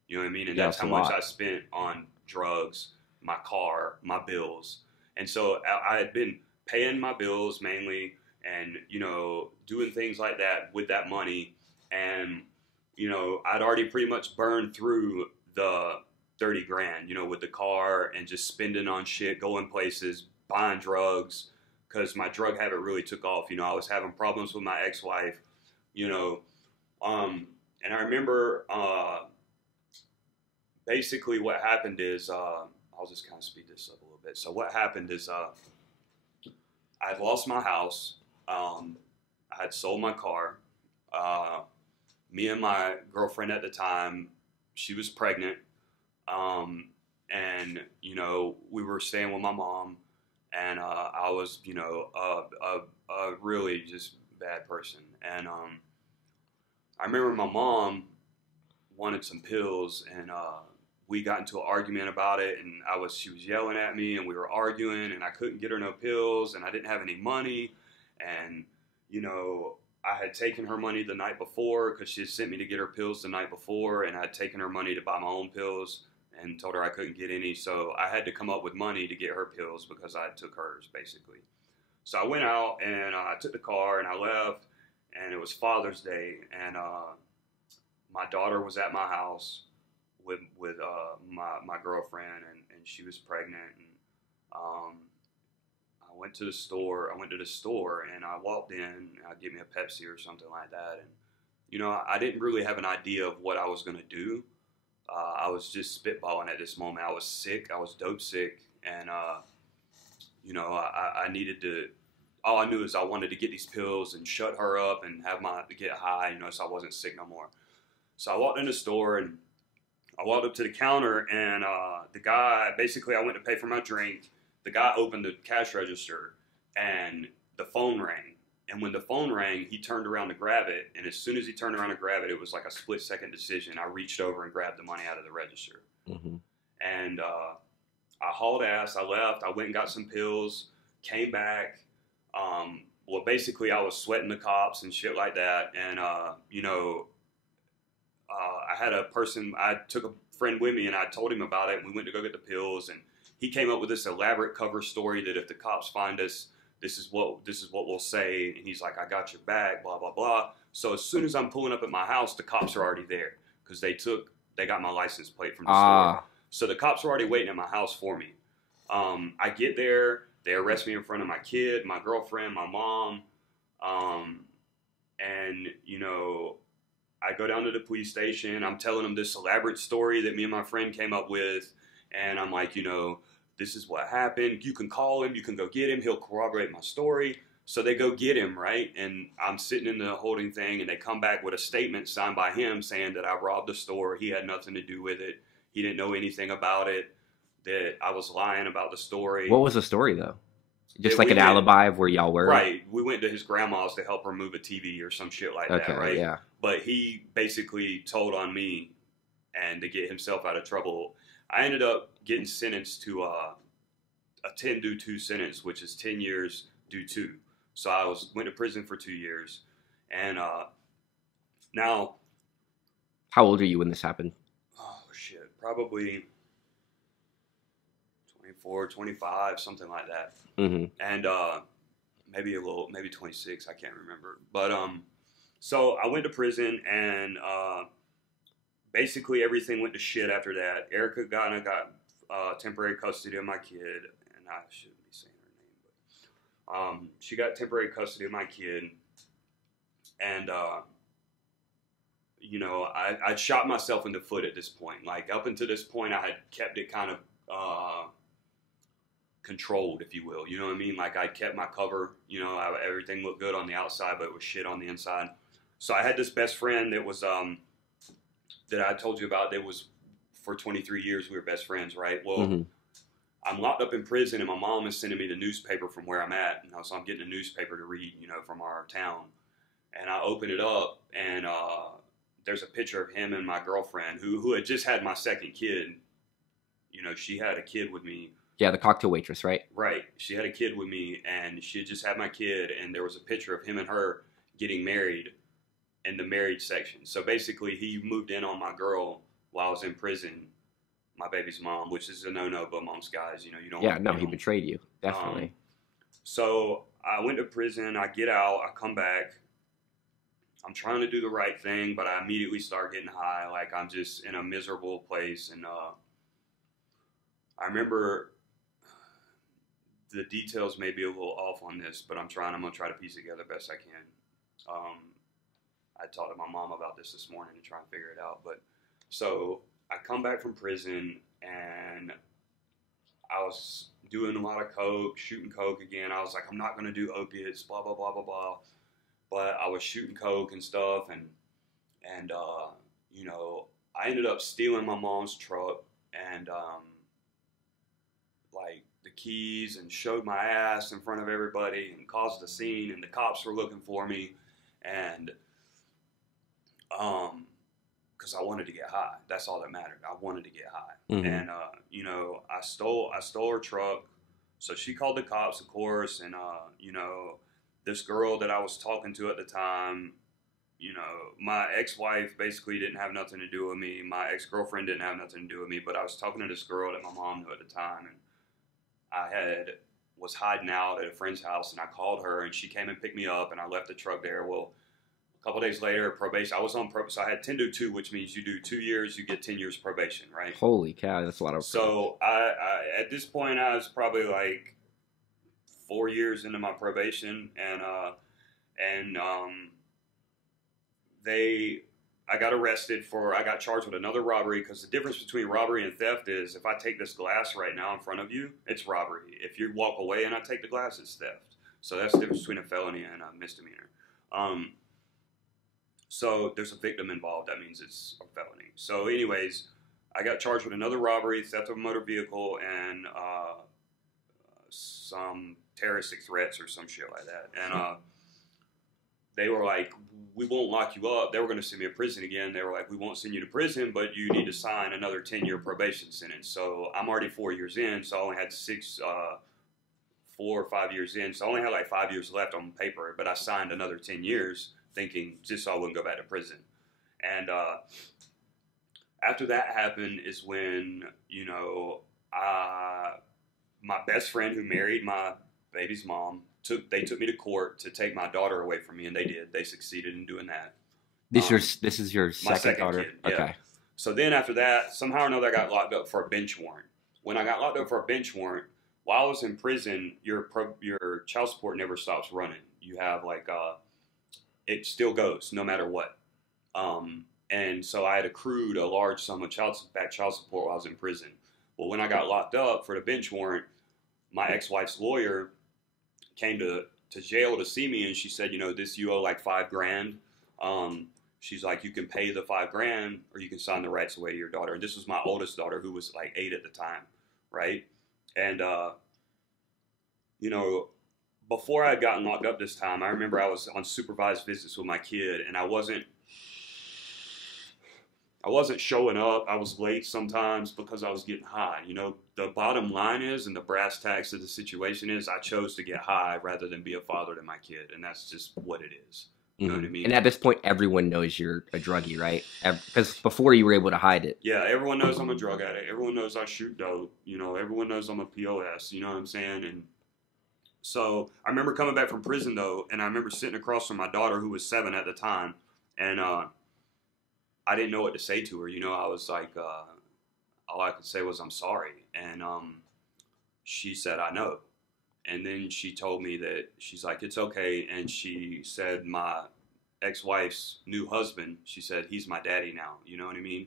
You know what I mean? And that's how much I spent on drugs, my car, my bills. And so I had been paying my bills mainly, and, you know, doing things like that with that money. And, you know, I'd already pretty much burned through the 30 grand, you know, with the car and just spending on shit, going places, buying drugs, because my drug habit really took off. You know, I was having problems with my ex-wife, you know. And I remember basically what happened is, I'll just kind of speed this up a little bit. So what happened is I had lost my house. I had sold my car. Me and my girlfriend at the time, she was pregnant. And, you know, we were staying with my mom. And I was, you know, a really just bad person. And I remember my mom wanted some pills, and we got into an argument about it, and she was yelling at me, and we were arguing, and I couldn't get her no pills, and I didn't have any money, and you know, I had taken her money the night before because she had sent me to get her pills the night before, and I had taken her money to buy my own pills and told her I couldn't get any, so I had to come up with money to get her pills because I took hers basically. So I went out and I took the car and I left, and it was Father's Day, and my daughter was at my house with my girlfriend, and she was pregnant, and I went to the store. I went to the store and I walked in. I'd get me a Pepsi or something like that, and you know, I didn't really have an idea of what I was gonna do. I was just spitballing at this moment. I was sick. I was dope sick, and you know, I needed to. All I knew is I wanted to get these pills and shut her up and get high, you know, so I wasn't sick no more. So I walked in the store and I walked up to the counter, and the guy, basically I went to pay for my drink. The guy opened the cash register and the phone rang. And when the phone rang, he turned around to grab it. And as soon as he turned around to grab it, it was like a split second decision. I reached over and grabbed the money out of the register. Mm-hmm. And I hauled ass. I left. I went and got some pills, came back. Well, basically I was sweating the cops and shit like that. And, you know, I took a friend with me and I told him about it, and we went to go get the pills, and he came up with this elaborate cover story that if the cops find us, this is what we'll say. And he's like, I got your back, blah, blah, blah. So as soon as I'm pulling up at my house, the cops are already there because they got my license plate from the store. So the cops were already waiting at my house for me. I get there, they arrest me in front of my kid, my girlfriend, my mom. And you know, I go down to the police station. I'm telling them this elaborate story that me and my friend came up with. And I'm like, you know, this is what happened. You can call him. You can go get him. He'll corroborate my story. So they go get him, right? And I'm sitting in the holding thing, and they come back with a statement signed by him saying that I robbed the store. He had nothing to do with it. He didn't know anything about it, that I was lying about the story. What was the story, though? Just like an alibi of where y'all were? Right. We went to his grandma's to help her move a TV or some shit like that, right? Yeah. But he basically told on me, and to get himself out of trouble, I ended up getting sentenced to a 10 due 2 sentence, which is 10 years due 2. So I went to prison for 2 years. And now... How old are you when this happened? Oh, shit. Probably 24, 25, something like that. Mm-hmm. And maybe 26, I can't remember. But so I went to prison, and basically everything went to shit after that. Erica got temporary custody of my kid, and I shouldn't be saying her name, but she got temporary custody of my kid, and you know, I'd shot myself in the foot at this point. Like, up until this point, I had kept it kind of controlled, if you will. You know what I mean? Like, I kept my cover. You know, everything looked good on the outside, but it was shit on the inside. So I had this best friend that was that I told you about. That was for 23 years. We were best friends, right? Well, mm-hmm. I'm locked up in prison, and my mom is sending me the newspaper from where I'm at. You know, so I'm getting a newspaper to read, you know, from our town. And I open it up, and there's a picture of him and my girlfriend, who had just had my second kid. You know, she had a kid with me. Yeah, the cocktail waitress, right? Right. She had a kid with me, and she had just had my kid, and there was a picture of him and her getting married in the marriage section. So basically, he moved in on my girl while I was in prison, my baby's mom, which is a no-no, but mom's guys, you know, you don't... Yeah, no, he betrayed you, definitely. So I went to prison, I get out, I come back, I'm trying to do the right thing, but I immediately start getting high, like I'm just in a miserable place, and I remember... The details may be a little off on this, but I'm going to try to piece it together best I can. I talked to my mom about this morning to try and figure it out. But so I come back from prison, and I was doing a lot of coke, shooting coke again. I was like, I'm not going to do opiates, blah, blah, blah, blah, blah. But I was shooting coke and stuff, and you know, I ended up stealing my mom's truck, and like, the keys, and showed my ass in front of everybody and caused a scene, and the cops were looking for me, and because I wanted to get high. That's all that mattered. I wanted to get high. Mm-hmm. And you know, I stole her truck. So she called the cops, of course, and you know, this girl that I was talking to at the time, you know, my ex-wife basically didn't have nothing to do with me. My ex-girlfriend didn't have nothing to do with me, but I was talking to this girl that my mom knew at the time, and was hiding out at a friend's house, and I called her, and she came and picked me up, and I left the truck there. Well, a couple days later, probation. I was on probation. So I had 10-2, which means you do 2 years, you get 10 years probation, right? Holy cow, that's a lot of. So I at this point, I was probably like 4 years into my probation, and I got arrested I got charged with another robbery, because the difference between robbery and theft is if I take this glass right now in front of you, it's robbery. If you walk away and I take the glass, it's theft. So that's the difference between a felony and a misdemeanor. So there's a victim involved. That means it's a felony. So anyways, I got charged with another robbery, theft of a motor vehicle, and some terroristic threats or some shit like that. And they were like, we won't lock you up. They were going to send me to prison again. They were like, we won't send you to prison, but you need to sign another 10-year probation sentence. So I'm already 4 years in, so I only had 4 or 5 years in. So I only had like 5 years left on paper, but I signed another 10 years thinking just so I wouldn't go back to prison. And after that happened is when, you know, my best friend who married my baby's mom, they took me to court to take my daughter away from me, and they did. They succeeded in doing that. This is your second daughter? Kid, yeah. Okay. So then after that, somehow or another, I got locked up for a bench warrant. When I got locked up for a bench warrant, while I was in prison, your child support never stops running. You have like it still goes no matter what. And so I had accrued a large sum of child support while I was in prison. Well, when I got locked up for the bench warrant, my ex-wife's lawyer came to jail to see me, and she said, you know, you owe like $5,000. She's like, you can pay the $5,000 or you can sign the rights away to your daughter. And this was my oldest daughter, who was like 8 at the time, right? And you know, before I had gotten locked up this time, I remember I was on supervised visits with my kid, and I wasn't showing up. I was late sometimes because I was getting high. You know, the bottom line is, and the brass tacks of the situation is, I chose to get high rather than be a father to my kid. And that's just what it is. You know what I mean? And at this point, everyone knows you're a druggie, right? Because before you were able to hide it. Yeah, everyone knows I'm a drug addict. Everyone knows I shoot dope. You know, everyone knows I'm a POS. You know what I'm saying? And so I remember coming back from prison, though, and I remember sitting across from my daughter, who was 7 at the time. And I didn't know what to say to her. You know, I was like, all I could say was, I'm sorry. And she said, I know. And then she told me that, she's like, it's okay. And she said, my ex-wife's new husband, she said, he's my daddy now. You know what I mean?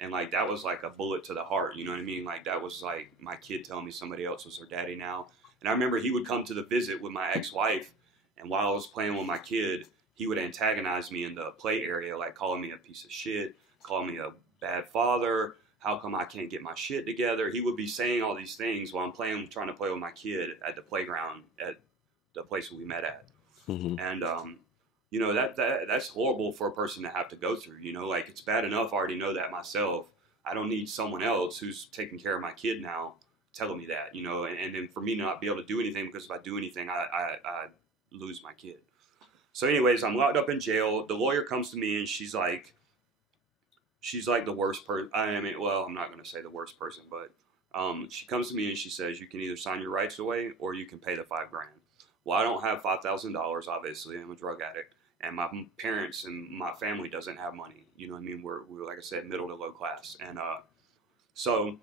And like, that was like a bullet to the heart. You know what I mean? Like, that was like my kid telling me somebody else was her daddy now. And I remember he would come to the visit with my ex-wife. And while I was playing with my kid, he would antagonize me in the play area, like calling me a piece of shit, calling me a bad father. How come I can't get my shit together? He would be saying all these things while I'm trying to play with my kid at the playground at the place we met at. Mm-hmm. And, you know, that's horrible for a person to have to go through. You know, like, it's bad enough I already know that myself. I don't need someone else who's taking care of my kid now telling me that, you know, and then for me to not be able to do anything, because if I do anything, I lose my kid. So anyways, I'm locked up in jail. The lawyer comes to me, and she's like the worst person. I mean, well, I'm not going to say the worst person, but she comes to me and she says, you can either sign your rights away or you can pay the $5,000. Well, I don't have $5,000, obviously. I'm a drug addict, and my parents and my family doesn't have money. You know what I mean? We're like I said, middle to low class. And so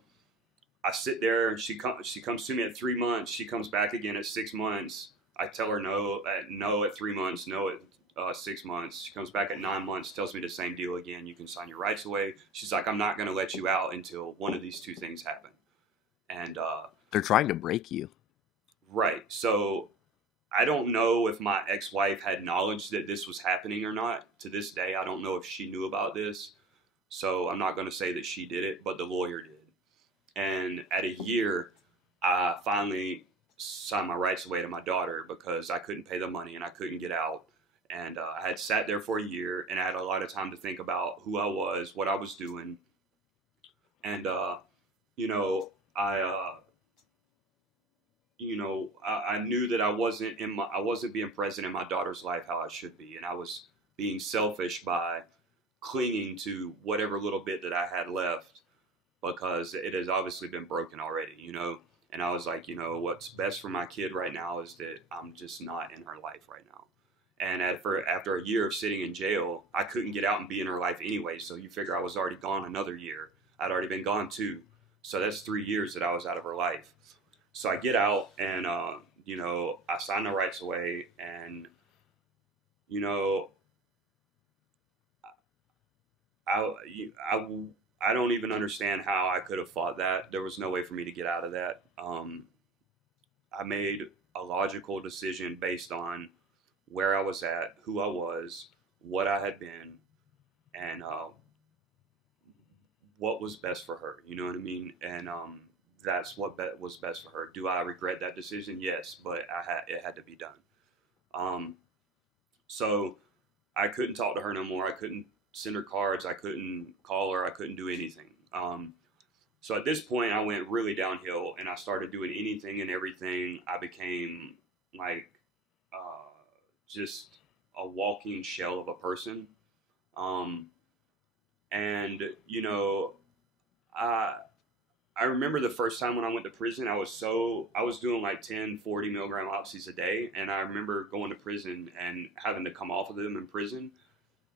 I sit there, and she comes to me at 3 months. She comes back again at 6 months. I tell her no at 3 months, no at 6 months. She comes back at 9 months, tells me the same deal again. You can sign your rights away. She's like, I'm not going to let you out until one of these two things happen. And they're trying to break you. Right. So I don't know if my ex-wife had knowledge that this was happening or not. To this day, I don't know if she knew about this. So I'm not going to say that she did it, but the lawyer did. And at a year, I finally signed my rights away to my daughter because I couldn't pay the money and I couldn't get out. And I had sat there for a year, and I had a lot of time to think about who I was, what I was doing, and you know, I I knew that I wasn't being present in my daughter's life how I should be, and I was being selfish by clinging to whatever little bit that I had left because it has obviously been broken already, And I was like, what's best for my kid right now is that I'm just not in her life right now. And after a year of sitting in jail, I couldn't get out and be in her life anyway. So you figure I was already gone another year. I'd already been gone 2. So that's 3 years that I was out of her life. So I get out and, I sign the rights away and, you know, I, I, I don't even understand how I could have fought that. There was no way for me to get out of that. I made a logical decision based on where I was at, who I was, what I had been, and what was best for her. You know what I mean? And that's what was best for her. Do I regret that decision? Yes, but it had to be done. So I couldn't talk to her no more. I couldn't send her cards. I couldn't call her. I couldn't do anything. So at this point, I went really downhill, and I started doing anything and everything. I became like just a walking shell of a person. And I I remember the first time when I went to prison, I was doing like 10, 40 milligram oxys a day. And I remember going to prison and having to come off of them in prison.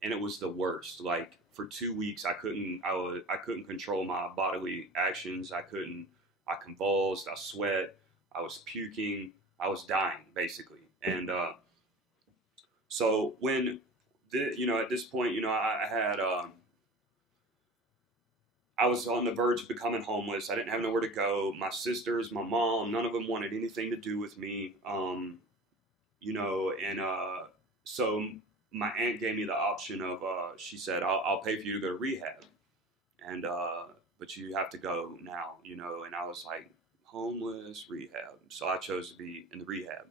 And it was the worst. Like for 2 weeks, I couldn't control my bodily actions. I convulsed, I sweat, I was puking, I was dying basically. And, so when, at this point, I was on the verge of becoming homeless. I didn't have nowhere to go. My sisters, my mom, none of them wanted anything to do with me. So my aunt gave me the option of, she said, I'll pay for you to go to rehab. And, but you have to go now, and I was like, homeless rehab. So I chose to be in the rehab.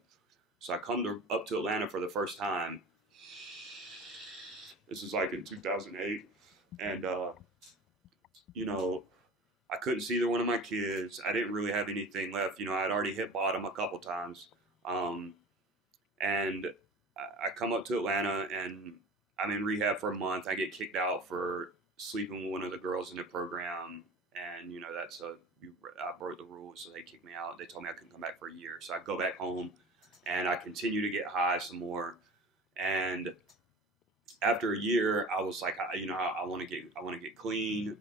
So I come up to Atlanta for the first time. This is like in 2008. And, I couldn't see either one of my kids. I didn't really have anything left. I had already hit bottom a couple times. And I come up to Atlanta and I'm in rehab for a month. I get kicked out for sleeping with one of the girls in the program. And, I broke the rules, so they kicked me out. They told me I couldn't come back for a year. So I go back home and I continue to get high some more. And after a year, I was like, I want to get clean,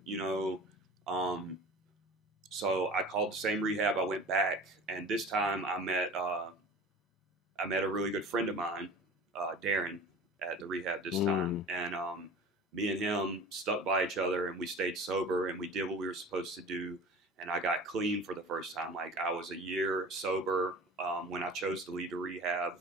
So I called the same rehab. I went back, and this time I met a really good friend of mine, Darren, at the rehab this time, and me and him stuck by each other, and we stayed sober, and we did what we were supposed to do, and I got clean for the first time. Like I was a year sober when I chose to leave the rehab.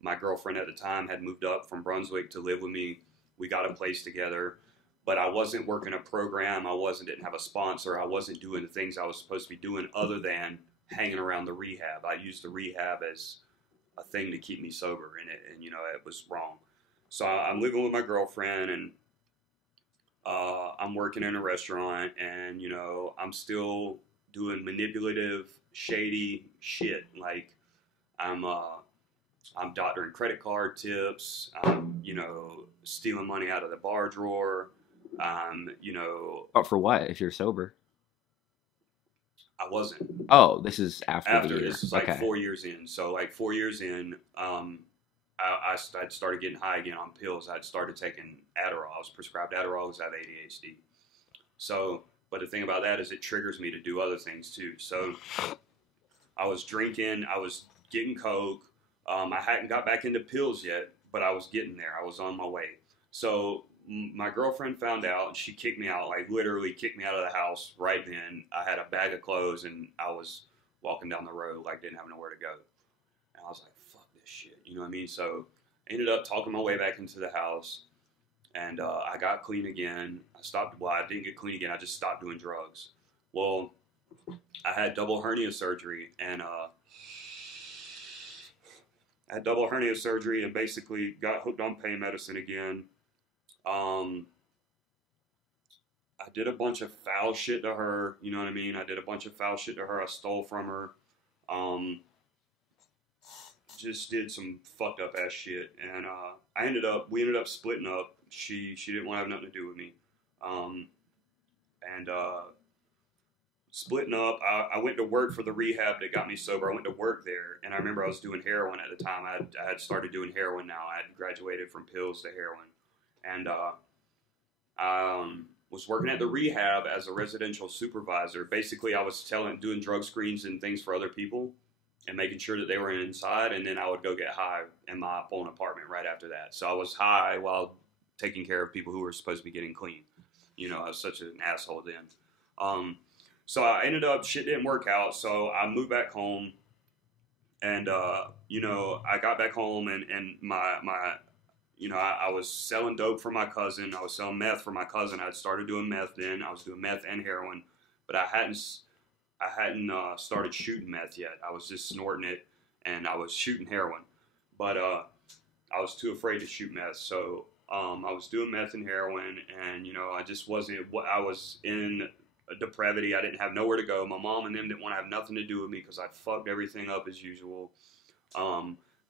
My girlfriend at the time had moved up from Brunswick to live with me. We got a place together, but I wasn't working a program. didn't have a sponsor. I wasn't doing the things I was supposed to be doing other than hanging around the rehab. I used the rehab as a thing to keep me sober, and it was wrong. So I'm living with my girlfriend, and I'm working in a restaurant, and I'm still doing manipulative, shady shit. Like I'm doctoring credit card tips. I'm, stealing money out of the bar drawer. But for what if you're sober? I wasn't. Oh, this is after the year. This is like 4 years in. So like 4 years in, I'd started getting high again on pills. I'd started taking Adderall. I was prescribed Adderall because I have ADHD. So, but the thing about that is it triggers me to do other things too. So I was drinking. I was getting coke. I hadn't got back into pills yet, but I was getting there. I was on my way. So my girlfriend found out, and she kicked me out, like literally kicked me out of the house right then. I had a bag of clothes, and I was walking down the road, like didn't have nowhere to go. And I was like, fuck this shit. You know what I mean? So I ended up talking my way back into the house, and I got clean again. I didn't get clean again. I just stopped doing drugs. Well, I had double hernia surgery, and I had double hernia surgery and basically got hooked on pain medicine again. Um, I did a bunch of foul shit to her. You know what I mean? I did a bunch of foul shit to her. I stole from her. Um, just did some fucked up ass shit, and we ended up splitting up. She didn't want to have nothing to do with me, um, and splitting up. I went to work for the rehab that got me sober. I went to work there, and I remember I was doing heroin at the time. I had started doing heroin now. I had graduated from pills to heroin, and I was working at the rehab as a residential supervisor. Basically, I was doing drug screens and things for other people, and making sure that they were inside, and then I would go get high in my own apartment right after that. So I was high while taking care of people who were supposed to be getting clean. You know, I was such an asshole then. Um, so I ended up, shit didn't work out, so I moved back home, and, you know, I got back home, and my you know, I was selling dope for my cousin. I was selling meth for my cousin. I had started doing meth then. I was doing meth and heroin, but I hadn't started shooting meth yet. I was just snorting it, and I was shooting heroin, but I was too afraid to shoot meth. So I was doing meth and heroin, and you know, I just wasn't. I was in a depravity. I didn't have nowhere to go. My mom and them didn't want to have nothing to do with me because I fucked everything up as usual.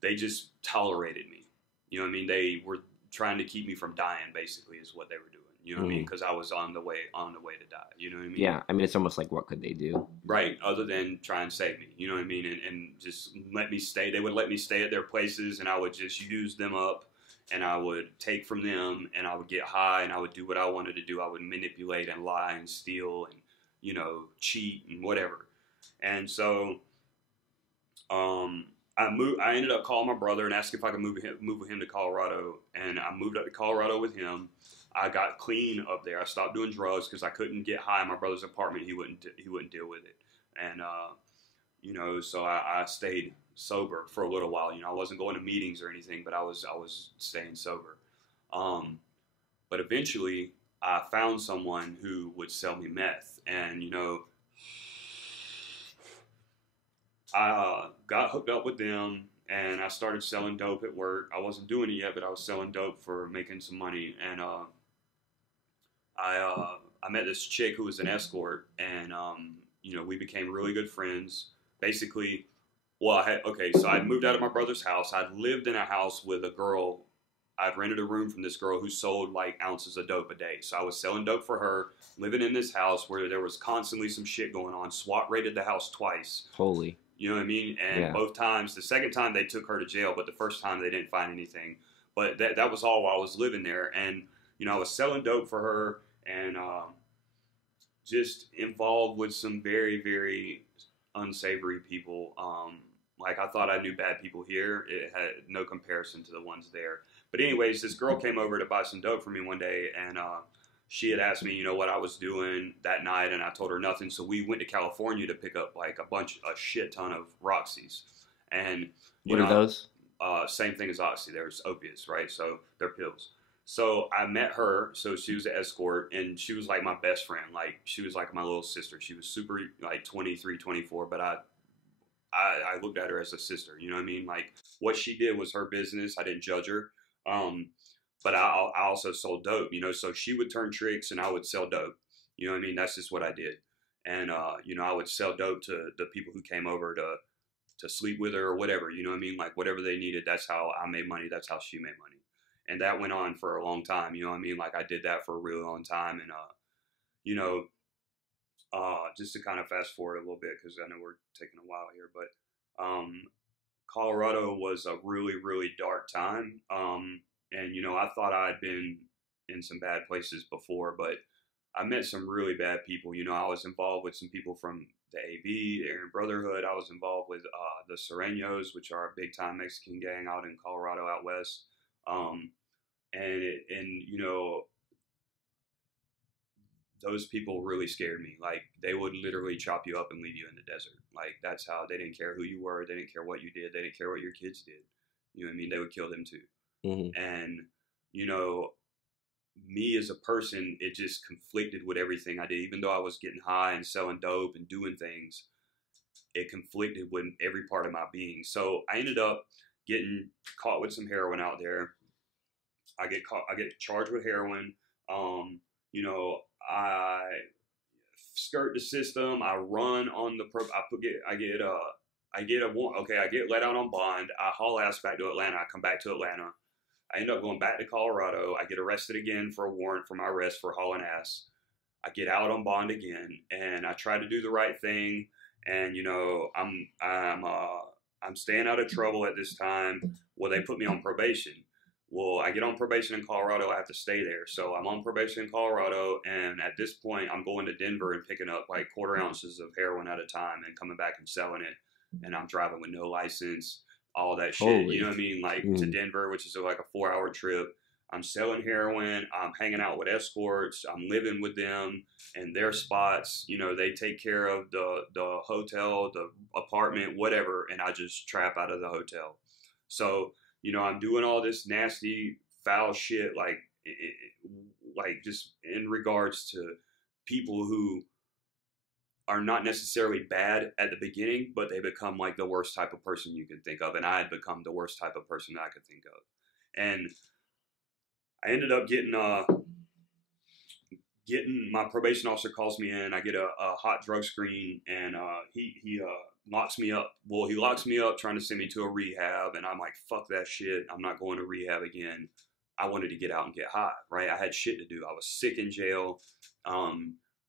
They just tolerated me. You know what I mean? They were trying to keep me from dying. Basically, is what they were doing. You know what I mean? Because I was on the way to die. You know what I mean? Yeah, I mean, it's almost like what could they do? Right, other than try and save me. You know what I mean? And just let me stay. They would let me stay at their places, and I would just use them up, and I would take from them, and I would get high, and I would do what I wanted to do. I would manipulate and lie and steal and, you know, cheat and whatever. And so I ended up calling my brother and asked if I could move with him to Colorado, and I moved up to Colorado with him. I got clean up there. I stopped doing drugs because I couldn't get high in my brother's apartment. He wouldn't deal with it, and you know, so I stayed sober for a little while. You know, I wasn't going to meetings or anything, but I was staying sober. But eventually, I found someone who would sell me meth, and you know, I got hooked up with them, and I started selling dope at work. I wasn't doing it yet, but I was selling dope for making some money, and I met this chick who was an escort, and you know, we became really good friends. Basically, well, so I moved out of my brother's house. I'd lived in a house with a girl. I'd rented a room from this girl who sold like ounces of dope a day. So I was selling dope for her, living in this house where there was constantly some shit going on. SWAT raided the house twice. Holy. You know what I mean? And Yeah. both times, the second time they took her to jail, but the first time they didn't find anything. But that was all while I was living there. And, you know, I was selling dope for her, and just involved with some very, very unsavory people. Like, I thought I knew bad people here. It had no comparison to the ones there. But anyways, this girl came over to buy some dope for me one day, and she had asked me, you know, what I was doing that night, and I told her nothing. So we went to California to pick up like a shit ton of Roxy's. And, you What are know, those? same thing as Oxy. There's opiates, right? So they're pills. So I met her. So she was an escort, and she was like my best friend. Like, she was like my little sister. She was super, like 23, 24, but I looked at her as a sister. You know what I mean? Like, what she did was her business. I didn't judge her. Um, but I also sold dope, you know, so she would turn tricks and I would sell dope. You know what I mean? That's just what I did. And, you know, I would sell dope to the people who came over to sleep with her or whatever, you know what I mean? Like, whatever they needed, that's how I made money. That's how she made money. And that went on for a long time. You know what I mean? Like, I did that for a really long time. And, you know, just to kind of fast forward a little bit, because I know we're taking a while here, but Colorado was a really, really dark time. And, you know, I thought I'd been in some bad places before, but I met some really bad people. You know, I was involved with some people from the AB, the Aryan Brotherhood. I was involved with the Sureños, which are a big time Mexican gang out in Colorado out west. And you know, those people really scared me. Like, they would literally chop you up and leave you in the desert. Like, that's how they didn't care who you were. They didn't care what you did. They didn't care what your kids did. You know what I mean? They would kill them too. Mm-hmm. And, you know, me as a person, it just conflicted with everything I did. Even though I was getting high and selling dope and doing things, it conflicted with every part of my being. So I ended up getting caught with some heroin out there. I get charged with heroin. You know, I skirt the system. I run on the I get let out on bond. I haul ass back to Atlanta. I come back to Atlanta. I end up going back to Colorado. I get arrested again for a warrant for my arrest for hauling ass. I get out on bond again, and I try to do the right thing. And you know, I'm staying out of trouble at this time. Well, they put me on probation. Well, I get on probation in Colorado. I have to stay there, so I'm on probation in Colorado. And at this point, I'm going to Denver and picking up like quarter ounces of heroin at a time and coming back and selling it. And I'm driving with no license, all that shit. You Holy. know what I mean? Like to Denver, which is like a 4-hour trip. I'm selling heroin. I'm hanging out with escorts. I'm living with them and their spots. You know, they take care of the hotel, the apartment, whatever, and I just trap out of the hotel. So, you know, I'm doing all this nasty, foul shit, like just in regards to people who are not necessarily bad at the beginning, but they become like the worst type of person you can think of. And I had become the worst type of person that I could think of. And I ended up getting my probation officer calls me in. I get a hot drug screen, and he locks me up. Well, he locks me up trying to send me to a rehab, and I'm like, fuck that shit. I'm not going to rehab again. I wanted to get out and get high, right? I had shit to do. I was sick in jail. I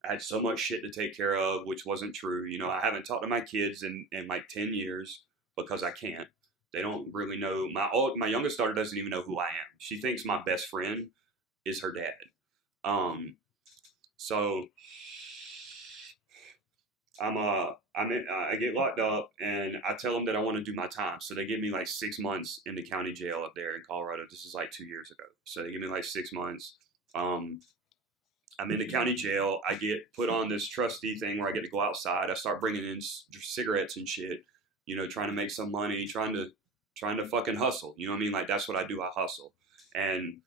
had so much shit to take care of, which wasn't true. You know, I haven't talked to my kids in like 10 years because I can't. They don't really know. My youngest daughter doesn't even know who I am. She thinks my best friend is her dad. So I get locked up, and I tell them that I want to do my time. So they give me like 6 months in the county jail up there in Colorado. This is like 2 years ago. So they give me like 6 months. I'm in the county jail. I get put on this trustee thing where I get to go outside. I start bringing in cigarettes and shit, you know, trying to make some money, trying to fucking hustle. You know what I mean? Like, that's what I do. I hustle. And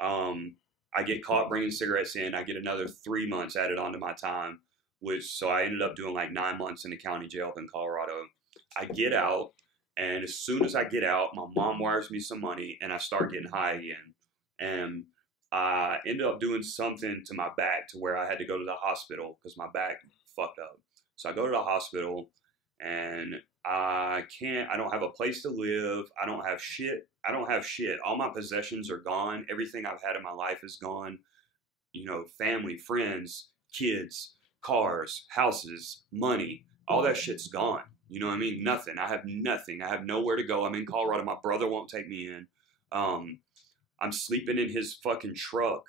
I get caught bringing cigarettes in. I get another 3 months added onto my time, so I ended up doing like 9 months in the county jail up in Colorado. I get out, and as soon as I get out, my mom wires me some money, and I start getting high again. And I ended up doing something to my back to where I had to go to the hospital because my back fucked up. So I go to the hospital, and I don't have a place to live. I don't have shit. All my possessions are gone. Everything I've had in my life is gone. You know, family, friends, kids, cars, houses, money, all that shit's gone. You know what I mean? Nothing. I have nothing. I have nowhere to go. I'm in Colorado. My brother won't take me in. I'm sleeping in his fucking truck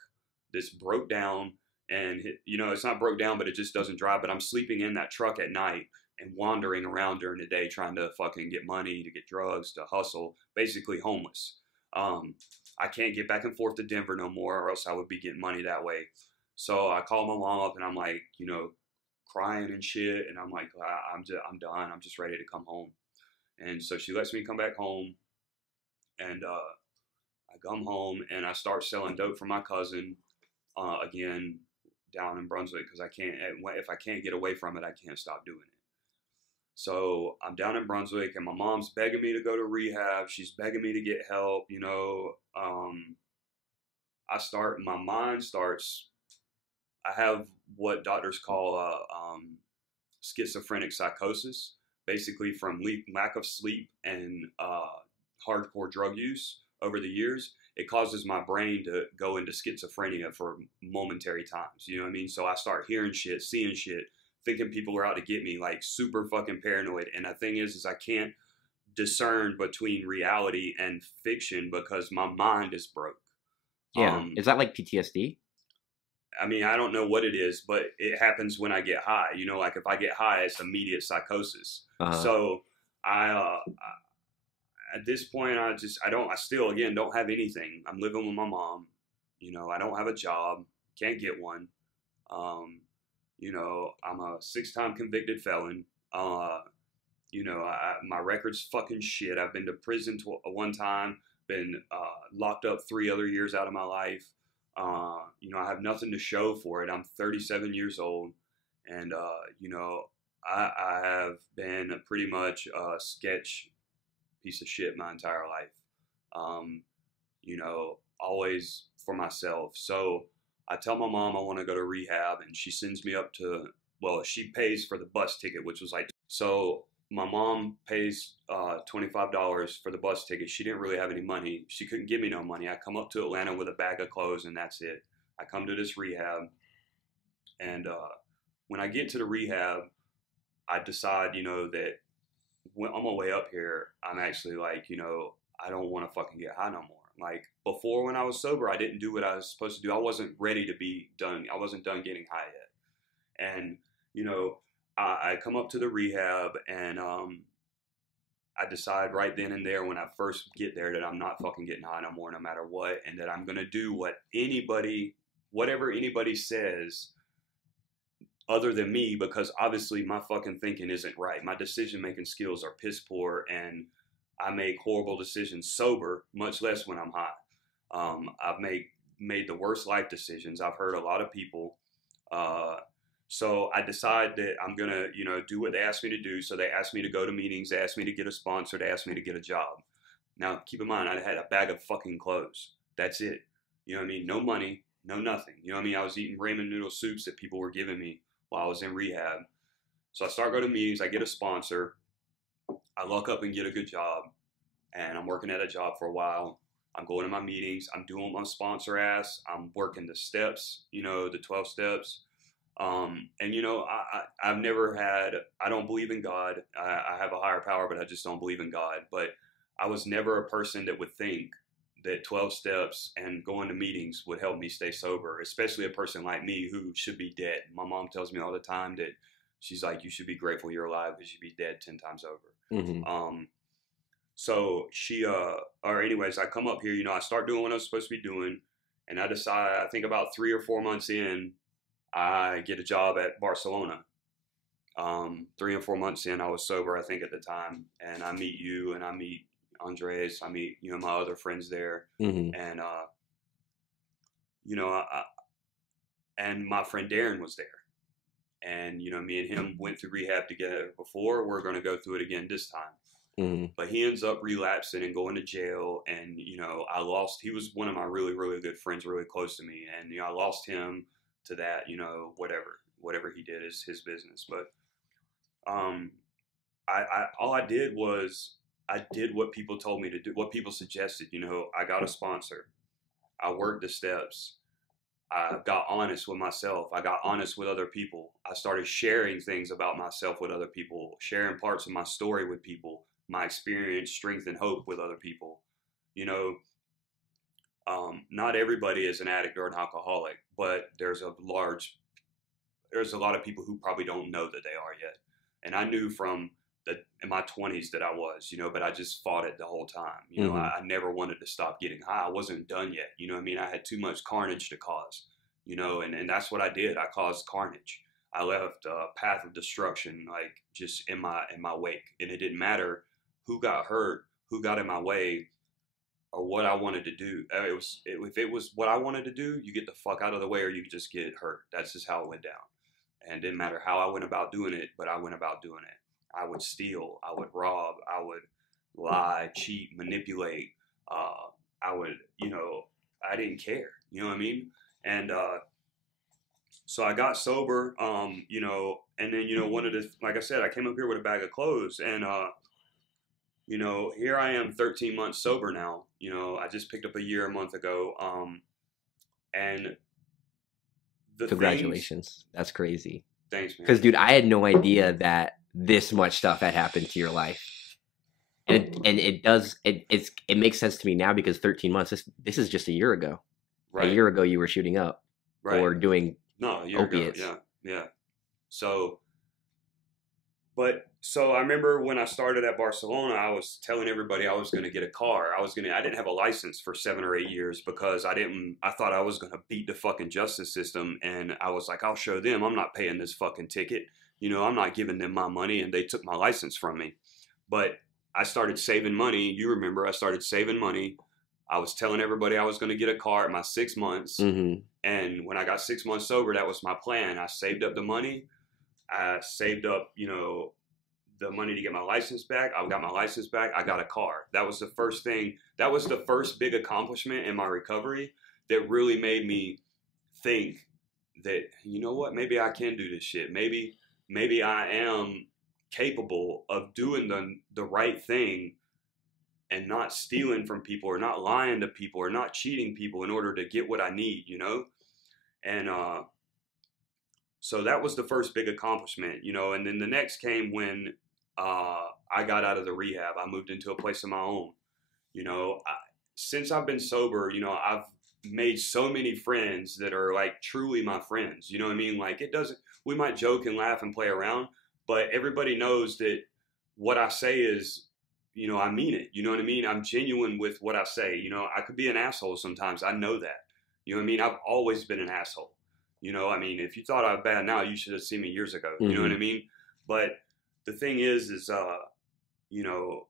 that's broke down, and you know, it's not broke down, but it just doesn't drive. But I'm sleeping in that truck at night and wandering around during the day trying to fucking get money, to get drugs, to hustle, basically homeless. I can't get back and forth to Denver no more, or else I would be getting money that way. So I call my mom up, and I'm like, you know, crying and shit, and I'm like, I'm done. I'm just ready to come home. And so she lets me come back home, and I come home and I start selling dope for my cousin again down in Brunswick because if I can't get away from it, I can't stop doing it. So I'm down in Brunswick, and my mom's begging me to go to rehab. She's begging me to get help. You know, my mind starts. I have what doctors call schizophrenic psychosis, basically from lack of sleep and hardcore drug use over the years. It causes my brain to go into schizophrenia for momentary times. You know what I mean? So I start hearing shit, seeing shit, thinking people are out to get me, like super fucking paranoid. And the thing is I can't discern between reality and fiction because my mind is broke. Yeah. Is that like PTSD? I mean, I don't know what it is, but it happens when I get high. You know, like if I get high, it's immediate psychosis. So at this point, I still, again, don't have anything. I'm living with my mom. You know, I don't have a job. Can't get one. You know, I'm a 6-time convicted felon. You know, my record's fucking shit. I've been to prison one time, been locked up 3 other years out of my life. You know, I have nothing to show for it. I'm 37 years old, and you know, I have been pretty much a sketch piece of shit my entire life. You know, always for myself. So I tell my mom I want to go to rehab, and she sends me up to, well, she pays for the bus ticket, which was like, so my mom pays $25 for the bus ticket. She didn't really have any money. She couldn't give me no money. I come up to Atlanta with a bag of clothes, and that's it. I come to this rehab, and when I get to the rehab, I decide, you know, that when, on my way up here, I'm actually like, you know, I don't want to fucking get high no more. Like before, when I was sober, I didn't do what I was supposed to do. I wasn't ready to be done. I wasn't done getting high yet. And, you know, I come up to the rehab, and I decide right then and there when I first get there that I'm not fucking getting high no more, no matter what. And that I'm going to do whatever anybody says other than me, because obviously my fucking thinking isn't right. My decision making skills are piss poor, and I make horrible decisions sober, much less when I'm high. I've made the worst life decisions. I've hurt a lot of people. So I decide that I'm gonna, you know, do what they asked me to do. So they asked me to go to meetings. They asked me to get a sponsor. They asked me to get a job. Now, keep in mind, I had a bag of fucking clothes. That's it. You know what I mean? No money, no nothing. You know what I mean? I was eating ramen noodle soups that people were giving me while I was in rehab. So I start going to meetings. I get a sponsor. I luck up and get a good job. And I'm working at a job for a while. I'm going to my meetings. I'm doing my sponsor ass. I'm working the steps, you know, the 12 steps. And, you know, I've never had, I don't believe in God. I have a higher power, but I just don't believe in God. But I was never a person that would think that 12 steps and going to meetings would help me stay sober, especially a person like me who should be dead. My mom tells me all the time that she's like, you should be grateful you're alive because you'd be dead 10 times over. Mm-hmm. So she, or anyways, I come up here, you know, I start doing what I'm supposed to be doing, and I decide, I think about 3 or 4 months in, I get a job at Barcelona. 3 or 4 months in, I was sober, I think, at the time, and I meet you, and I meet Andres, I meet, you know, my other friends there, Mm-hmm. and, you know, and my friend Darren was there, and, you know, me and him went through rehab together before, we're going to go through it again this time. Mm-hmm. But he ends up relapsing and going to jail. And, you know, he was one of my really, really good friends, really close to me. And, you know, I lost him to that, you know, whatever he did is his business. But all I did was I did what people told me to do, what people suggested. You know, I got a sponsor. I worked the steps. I got honest with myself. I got honest with other people. I started sharing things about myself with other people, sharing parts of my story with people, my experience, strength, and hope with other people. You know, not everybody is an addict or an alcoholic, but there's a lot of people who probably don't know that they are yet. And I knew from in my 20s that I was, you know, but I just fought it the whole time. You know, I never wanted to stop getting high. I wasn't done yet. You know what I mean? I had too much carnage to cause, you know, and that's what I did. I caused carnage. I left a path of destruction, like just in my wake. And it didn't matter who got hurt, who got in my way, or what I wanted to do. If it was what I wanted to do, you get the fuck out of the way, or you just get hurt. That's just how it went down. And it didn't matter how I went about doing it, but I went about doing it. I would steal, I would rob, I would lie, cheat, manipulate. I would, you know, I didn't care. You know what I mean? And so I got sober, you know, and then, you know, like I said, I came up here with a bag of clothes, and you know, here I am 13 months sober now. You know, I just picked up a year a month ago. And Congratulations. That's crazy. Thanks, man. Because, dude, I had no idea that this much stuff had happened to your life. And it makes sense to me now, because 13 months, this is just a year ago. Right. A year ago you were shooting up, right. or doing a year opiates. Ago. Yeah. So I remember when I started at Barcelona, I was telling everybody I was going to get a car. I didn't have a license for 7 or 8 years because I thought I was going to beat the fucking justice system. And I was like, I'll show them I'm not paying this fucking ticket. You know, I'm not giving them my money, and they took my license from me. But I started saving money. You remember, I started saving money. I was telling everybody I was going to get a car at my 6 months. Mm-hmm. And when I got 6 months sober, that was my plan. I saved up the money. I saved up, you know, the money to get my license back. I got my license back. I got a car. That was the first thing. That was the first big accomplishment in my recovery that really made me think that, you know what, maybe I can do this shit. Maybe I am capable of doing the right thing and not stealing from people or not lying to people or not cheating people in order to get what I need, you know? And so that was the first big accomplishment, you know. And then the next came when I got out of the rehab. I moved into a place of my own. You know, since I've been sober, you know, I've made so many friends that are like truly my friends. You know what I mean? Like it doesn't, we might joke and laugh and play around, but everybody knows that what I say is, you know, I mean it. You know what I mean? I'm genuine with what I say. You know, I could be an asshole sometimes. I know that. You know what I mean? I've always been an asshole. You know, I mean, if you thought I was bad now, you should have seen me years ago. You know what I mean? But the thing is, you know,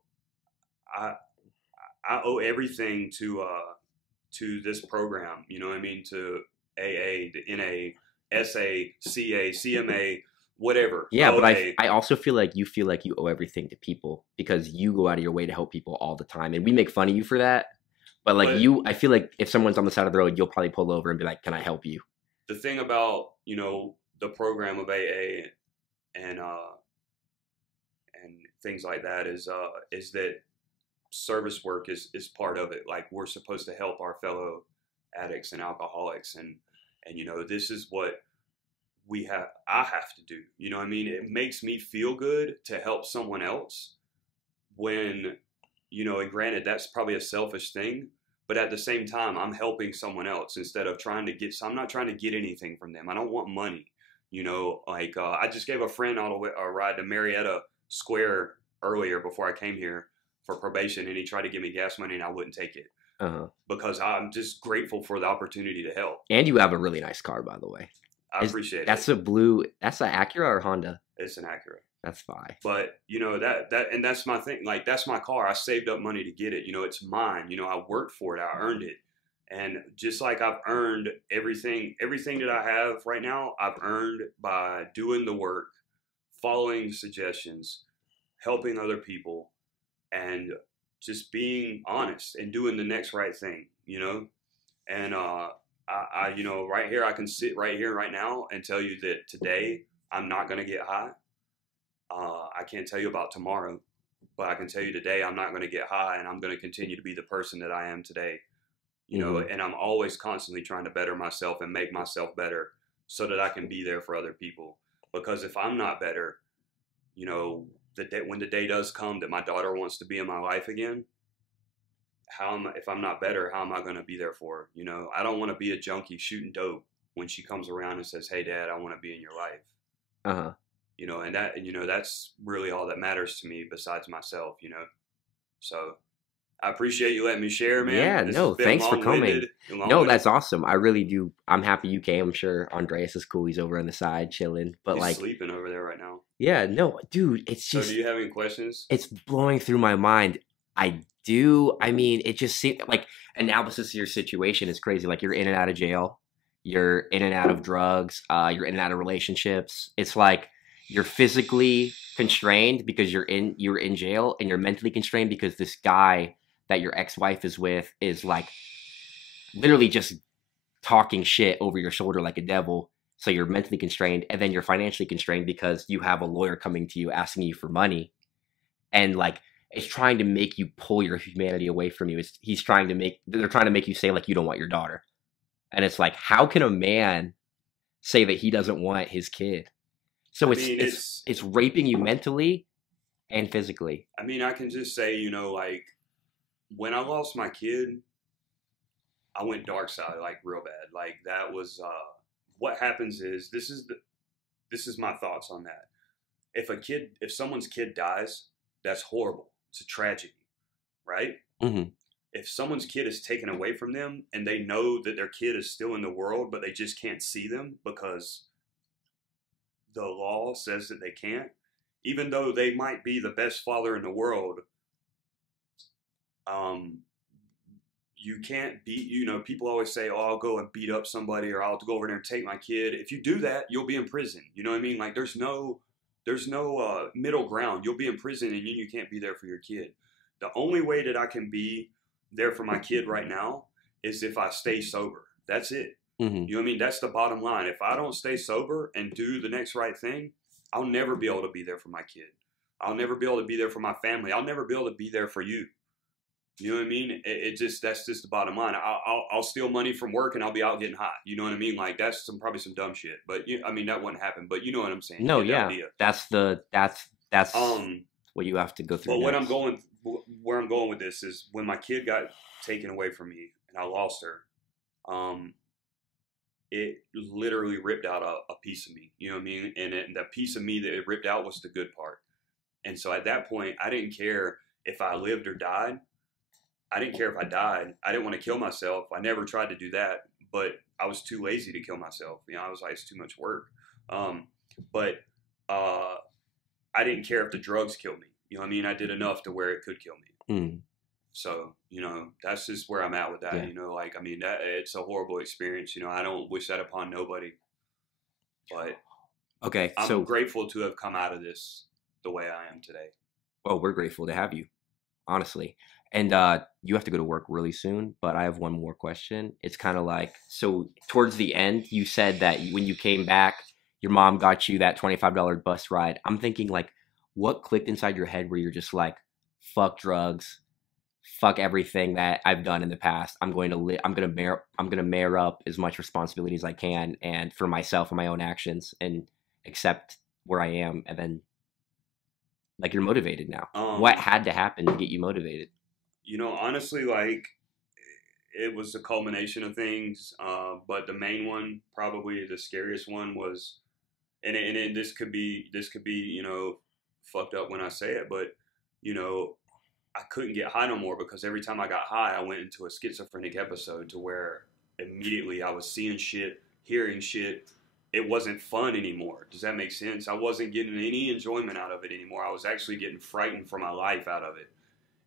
I owe everything to this program. You know what I mean? To AA, to NA, SA, CA, CMA, whatever. Yeah, but OA. I also feel like you owe everything to people because you go out of your way to help people all the time, and we make fun of you for that. But like I feel like if someone's on the side of the road, you'll probably pull over and be like, "Can I help you?" The thing about, you know, the program of AA and things like that is that service work is part of it. Like we're supposed to help our fellow addicts and alcoholics, and you know, this is what I have to do. You know what I mean? It makes me feel good to help someone else when, you know, and granted that's probably a selfish thing, but at the same time, I'm helping someone else instead of trying to get, so I'm not trying to get anything from them. I don't want money. You know, like I just gave a friend a ride to Marietta Square earlier before I came here for probation, and he tried to give me gas money and I wouldn't take it because I'm just grateful for the opportunity to help. And you have a really nice car, by the way. I appreciate it. That's an Acura or Honda? It's an Acura. That's fine. But you know, and that's my thing. Like that's my car. I saved up money to get it. You know, it's mine. You know, I worked for it. I earned it. And just like I've earned everything that I have right now, I've earned by doing the work, following suggestions, helping other people, and just being honest and doing the next right thing, you know? And I you know, right here, I can sit right here right now and tell you that today I'm not going to get high. I can't tell you about tomorrow, but I can tell you today I'm not going to get high, and I'm going to continue to be the person that I am today. You know, and I'm always constantly trying to better myself and make myself better so that I can be there for other people. Because if I'm not better, you know, when the day does come that my daughter wants to be in my life again, if I'm not better, how am I going to be there for her? You know, I don't want to be a junkie shooting dope when she comes around and says, "Hey, Dad, I want to be in your life." You know, and you know, that's really all that matters to me besides myself. You know, so. I appreciate you letting me share, man. Yeah, no, thanks for coming. No, that's awesome. I really do. I'm happy you came. I'm sure Andreas is cool. He's over on the side chilling, but he's like sleeping over there right now. Yeah, no, dude, it's just. So, do you have any questions? It's blowing through my mind. I do. I mean, it just seems like analysis of your situation is crazy. Like you're in and out of jail, you're in and out of drugs, you're in and out of relationships. It's like you're physically constrained because you're in jail, and you're mentally constrained because this guy that your ex-wife is with is like literally just talking shit over your shoulder like a devil. So you're mentally constrained, and then you're financially constrained because you have a lawyer coming to you asking you for money, and like it's trying to make you pull your humanity away from you. They're trying to make you say like you don't want your daughter. And it's like, how can a man say that he doesn't want his kid? So it's raping you mentally and physically. I mean, I can just say, you know, like when I lost my kid, I went dark side, like real bad. Like that was what happens is this is my thoughts on that. If someone's kid dies, that's horrible. It's a tragedy, right? Mm-hmm. If someone's kid is taken away from them and they know that their kid is still in the world, but they just can't see them because the law says that they can't, even though they might be the best father in the world, you can't beat, you know, people always say, "Oh, I'll go and beat up somebody, or I'll go over there and take my kid." If you do that, you'll be in prison. You know what I mean? Like there's no there's no middle ground. You'll be in prison and you can't be there for your kid. The only way that I can be there for my kid right now is if I stay sober. That's it. Mm-hmm. You know what I mean? That's the bottom line. If I don't stay sober and do the next right thing, I'll never be able to be there for my kid. I'll never be able to be there for my family. I'll never be able to be there for you. You know what I mean? That's just the bottom line. I'll steal money from work and I'll be out getting high. You know what I mean? Like that's probably some dumb shit. But I mean that wouldn't happen. But you know what I'm saying? No, yeah, that's what you have to go through. But next. where I'm going with this is when my kid got taken away from me and I lost her. It literally ripped out a piece of me. You know what I mean? And that piece of me that it ripped out was the good part. And so at that point, I didn't care if I lived or died. I didn't care if I died. I didn't want to kill myself. I never tried to do that, but I was too lazy to kill myself. You know, I was like, it's too much work. But I didn't care if the drugs killed me. You know what I mean? I did enough to where it could kill me. Mm. So, you know, that's just where I'm at with that. Yeah. You know, like, I mean, it's a horrible experience. You know, I don't wish that upon nobody. But okay, I'm grateful to have come out of this the way I am today. Well, we're grateful to have you, honestly. And you have to go to work really soon, but I have one more question. It's kind of like, so towards the end, you said that when you came back, your mom got you that $25 bus ride. I'm thinking like, what clicked inside your head where you're just like, fuck drugs, fuck everything that I've done in the past. I'm going to bear up as much responsibility as I can and for myself and my own actions and accept where I am. And then like you're motivated now. What had to happen to get you motivated? You know, honestly, like it was a culmination of things. But the main one, probably the scariest one was, and this could be, you know, fucked up when I say it, but you know, I couldn't get high no more because every time I got high, I went into a schizophrenic episode to where immediately I was seeing shit, hearing shit. It wasn't fun anymore. Does that make sense? I wasn't getting any enjoyment out of it anymore. I was actually getting frightened for my life out of it.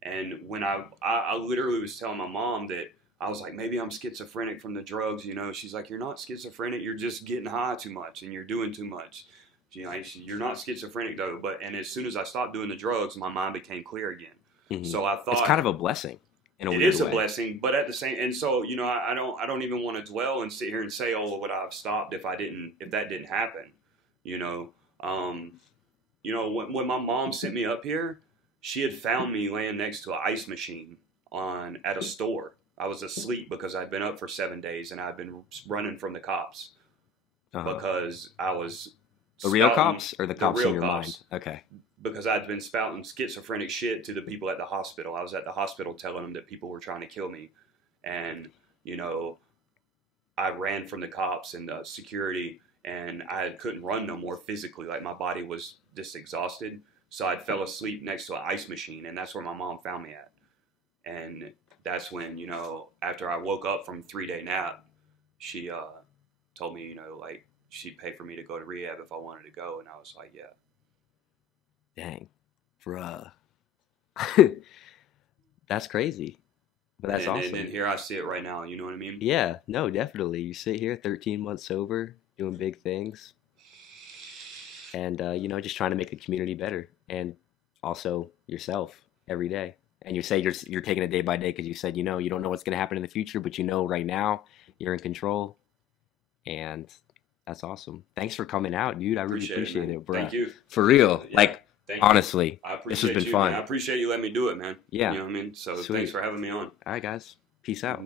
And when I literally was telling my mom that I was like, maybe I'm schizophrenic from the drugs, you know, she's like, you're not schizophrenic. You're just getting high too much and you're doing too much. You know, you're not schizophrenic though. And as soon as I stopped doing the drugs, my mind became clear again. Mm-hmm. So I thought it's kind of a blessing. It is a blessing, but at the same, and so you know, I don't even want to dwell and sit here and say, oh, would I have stopped if that didn't happen, you know, when my mom sent me up here, she had found me laying next to an ice machine at a store. I was asleep because I'd been up for 7 days and I'd been running from the cops because I was the real cops or the cops in your mind. Okay. Because I'd been spouting schizophrenic shit to the people at the hospital. I was at the hospital telling them that people were trying to kill me. And, you know, I ran from the cops and the security and I couldn't run no more physically. Like my body was just exhausted. So I fell asleep next to an ice machine and that's where my mom found me at. And that's when, you know, after I woke up from a 3-day nap, she told me, you know, like she'd pay for me to go to rehab if I wanted to go. And I was like, yeah. Dang, bruh. That's crazy. But that's awesome. And here I sit right now, you know what I mean? Yeah, no, definitely. You sit here 13 months sober, doing big things. And, you know, just trying to make the community better. And also yourself every day. And you say you're taking it day by day because you said, you know, you don't know what's going to happen in the future, but you know right now you're in control. And that's awesome. Thanks for coming out, dude. I really appreciate it, bro. Thank you. For real. Yeah. Like, honestly, this has been fun. Man. I appreciate you letting me do it, man. Yeah. You know what I mean? So Sweet. Thanks for having me on. All right, guys. Peace out.